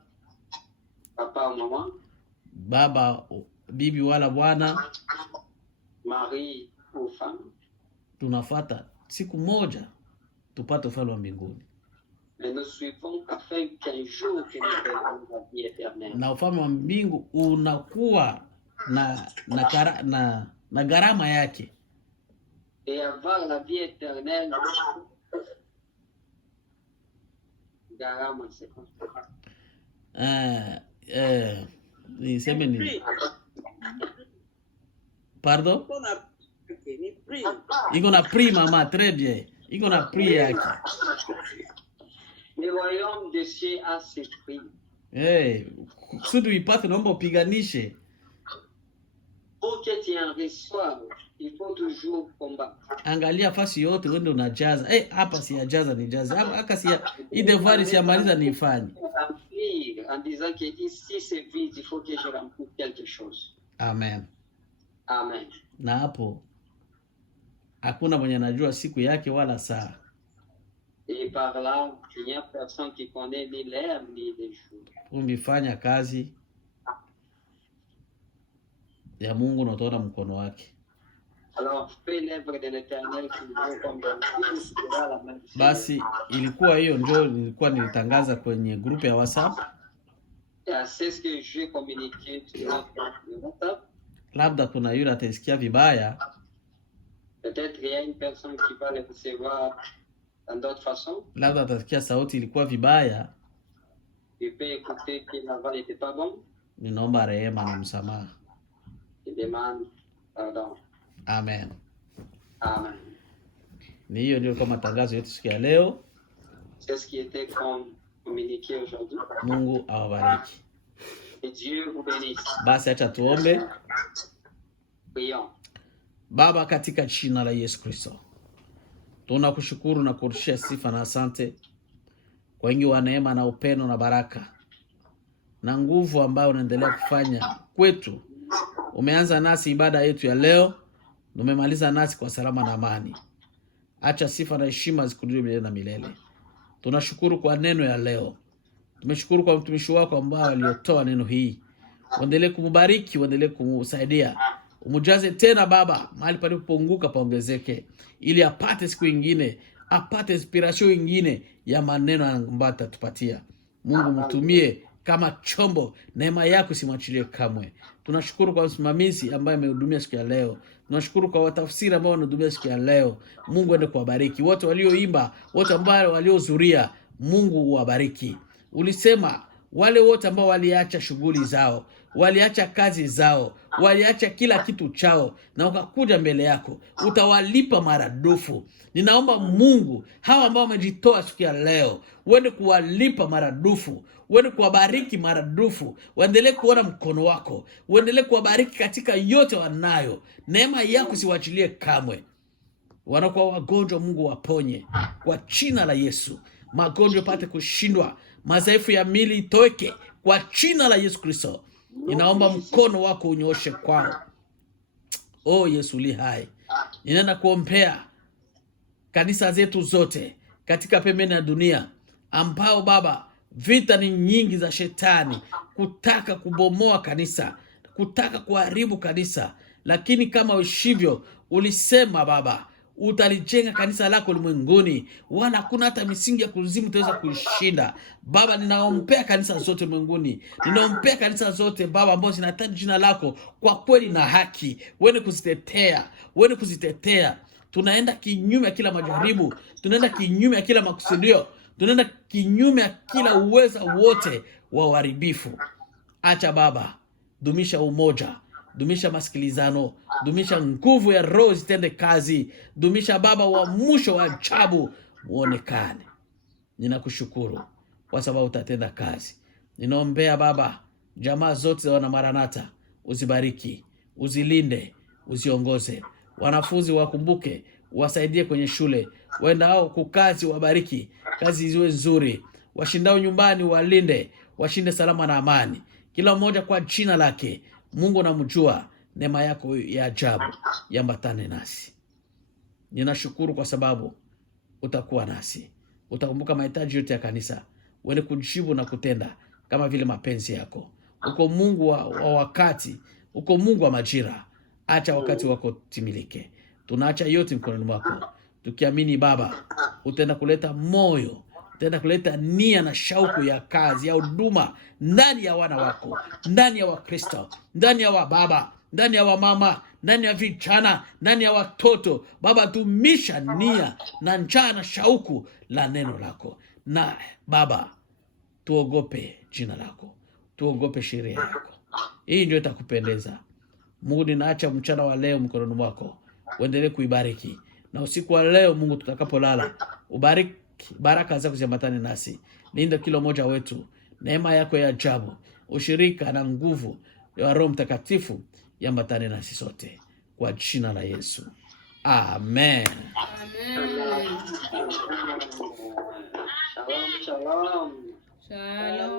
Papa ou maman. Baba, bibi wala bwana. Mari ou femme. Tunafuata siku moja tupate ufalme wa mbinguni. Mais nous suivons afin qu'un jour que nous verrons la vie éternelle. Na ufalme wa mbingu unakuwa na gharama yake. Et avoir la vie éternelle, gharama c'est quoi? Niseme nini? Pardon? Iko na prix mama, très bien. Iko na prix yake. Le royaume des cieux a ses prix. Kusudi uipate naomba upiganishe. pour que tu en reçoives, il faut toujours combattre. Angalia fasi yote wende unajaza. Hapa siyajaza nijaze. Hapa hii devoir siyamaliza nifanye. En disant que ici c'est vide, il faut que je remplisse quelque chose. Amen. Amen. Na hapo hakuna mwenye anajua siku yake wala saa. Et par là, il n'y a personne qui connaît ni l'heure ni les jours. Umefanya kazi ya Mungu na utaona mkono wake. Alors, fais l'œuvre de l'Éternel qui nous comme la même. Basi ilikuwa hiyo ndio nilikuwa nilitangaza kwenye grupu ya WhatsApp. C'est ce que je communiqué sur WhatsApp. Labda kuna yule atasikia vibaya. Peut-être il y a une personne qui va le recevoir dans d'autres façons. Labda atasikia sauti ilikuwa vibaya. Il peut écouter que la voix n'était pas bonne. Ninaomba rehema na msamaha. Il demande pardon. Amen. Amen. Ni hiyo ndio kama tangazo yetu siku ya leo. C'est ce qui était communiqué aujourd'hui. Mungu awabariki. Et Dieu vous bénisse. Basi acha tuombe. Prions. Baba, katika jina la Yesu Kristo, tunakushukuru na kurudishia sifa na asante kwa wingi wa neema na upendo na baraka na nguvu ambayo unaendelea kufanya kwetu. Umeanza nasi ibada yetu ya leo, umemaliza nasi kwa salama na amani. Acha sifa na heshima zikurudie milele na milele. Tunashukuru kwa neno ya leo. Tumeshukuru kwa mtumishi wako ambao aliotoa neno hii. Uendelee kumbariki, uendelee kumsaidia. Umujaze tena Baba, mahali palipopunguka paongezeke, ili apate siku nyingine, apate inspiration nyingine ya maneno ambayo atatupatia. Mungu mtumie kama chombo, neema yako simwachilie kamwe. Tunashukuru kwa msimamizi ambaye amehudumia siku ya leo. Tunashukuru kwa watafsiri ambao wanahudumia siku ya leo. Mungu ende kuwabariki wote walioimba, wote ambao waliohudhuria. Mungu uwabariki. Ulisema wale wote ambao waliacha shughuli zao, waliacha kazi zao, waliacha kila kitu chao na wakakuja mbele yako, utawalipa maradufu. Ninaomba Mungu, hawa ambao wamejitoa siku ya leo, uende kuwalipa maradufu, uende kuwabariki maradufu, uendelee kuona mkono wako, uendelee kuwabariki katika yote wanayo. Neema yako siwachilie kamwe. Wanakuwa wagonjwa, Mungu waponye kwa jina la Yesu. Magonjwa pate kushindwa, madhaifu ya mili itoke kwa jina la Yesu Kristo. Ninaomba mkono wako unyoshe kwao. Yesu li hai. Ninaenda kuombea kanisa zetu zote katika pembeni ya dunia, ambao Baba, vita ni nyingi za shetani kutaka kubomoa kanisa, kutaka kuharibu kanisa. Lakini kama ushivyo ulisema Baba, utalijenga kanisa lako ulimwenguni, wala hakuna hata misingi ya kuzimu itaweza kuishinda. Baba, ninaombea kanisa zote ulimwenguni, ninaombea kanisa zote Baba ambazo zinahitaji jina lako kwa kweli na haki. Wewe kuzitetea. Tunaenda kinyume ya kila majaribu, tunaenda kinyume ya kila makusudio, tunaenda kinyume ya kila uweza wote wa uharibifu. Acha Baba, dumisha umoja, dumisha masikilizano, dumisha nguvu ya Roho zitende kazi, dumisha Baba wa mwisho wa ajabu muonekane. Ninakushukuru kwa sababu utatenda kazi. Ninaombea Baba jamaa zote za wana Maranatha, uzibariki, uzilinde, uziongoze. Wanafunzi wakumbuke, wasaidie kwenye shule, waendao kukazi wabariki, kazi ziwe nzuri. Washindao nyumbani walinde, washinde salama na amani. Kila mmoja kwa jina lake. Mungu namjua, neema yako ya ajabu yambatane nasi. Ninashukuru kwa sababu utakuwa nasi. Utakumbuka mahitaji yote ya kanisa. Uende kujibu na kutenda kama vile mapenzi yako. Uko Mungu wa wakati, uko Mungu wa majira. Acha wakati wako timilike. Tunaacha yote mkononi mwako, tukiamini Baba utaenda kuleta moyo, utaenda kuleta nia na shauku ya kazi ya huduma ndani ya wana wako, ndani ya Wakristo, ndani ya wababa, ndani ya wamama, ndani ya vijana, ndani ya watoto. Baba, tumisha nia na njaa na shauku la neno lako. Na Baba, tuogope jina lako, tuogope sheria yako. Hii ndio itakupendeza. Mungu, ninaacha mchana wa leo mkononi mwako, uendelee kuibariki. Na usiku wa leo Mungu, tutakapolala, ubariki, baraka zako ziambatane nasi. Linda kila mmoja wetu, neema yako ya ajabu, ushirika na nguvu ya Roho Mtakatifu yambatane nasi sote kwa jina la Yesu. Amen. Amen. Shalom, shalom. Shalom.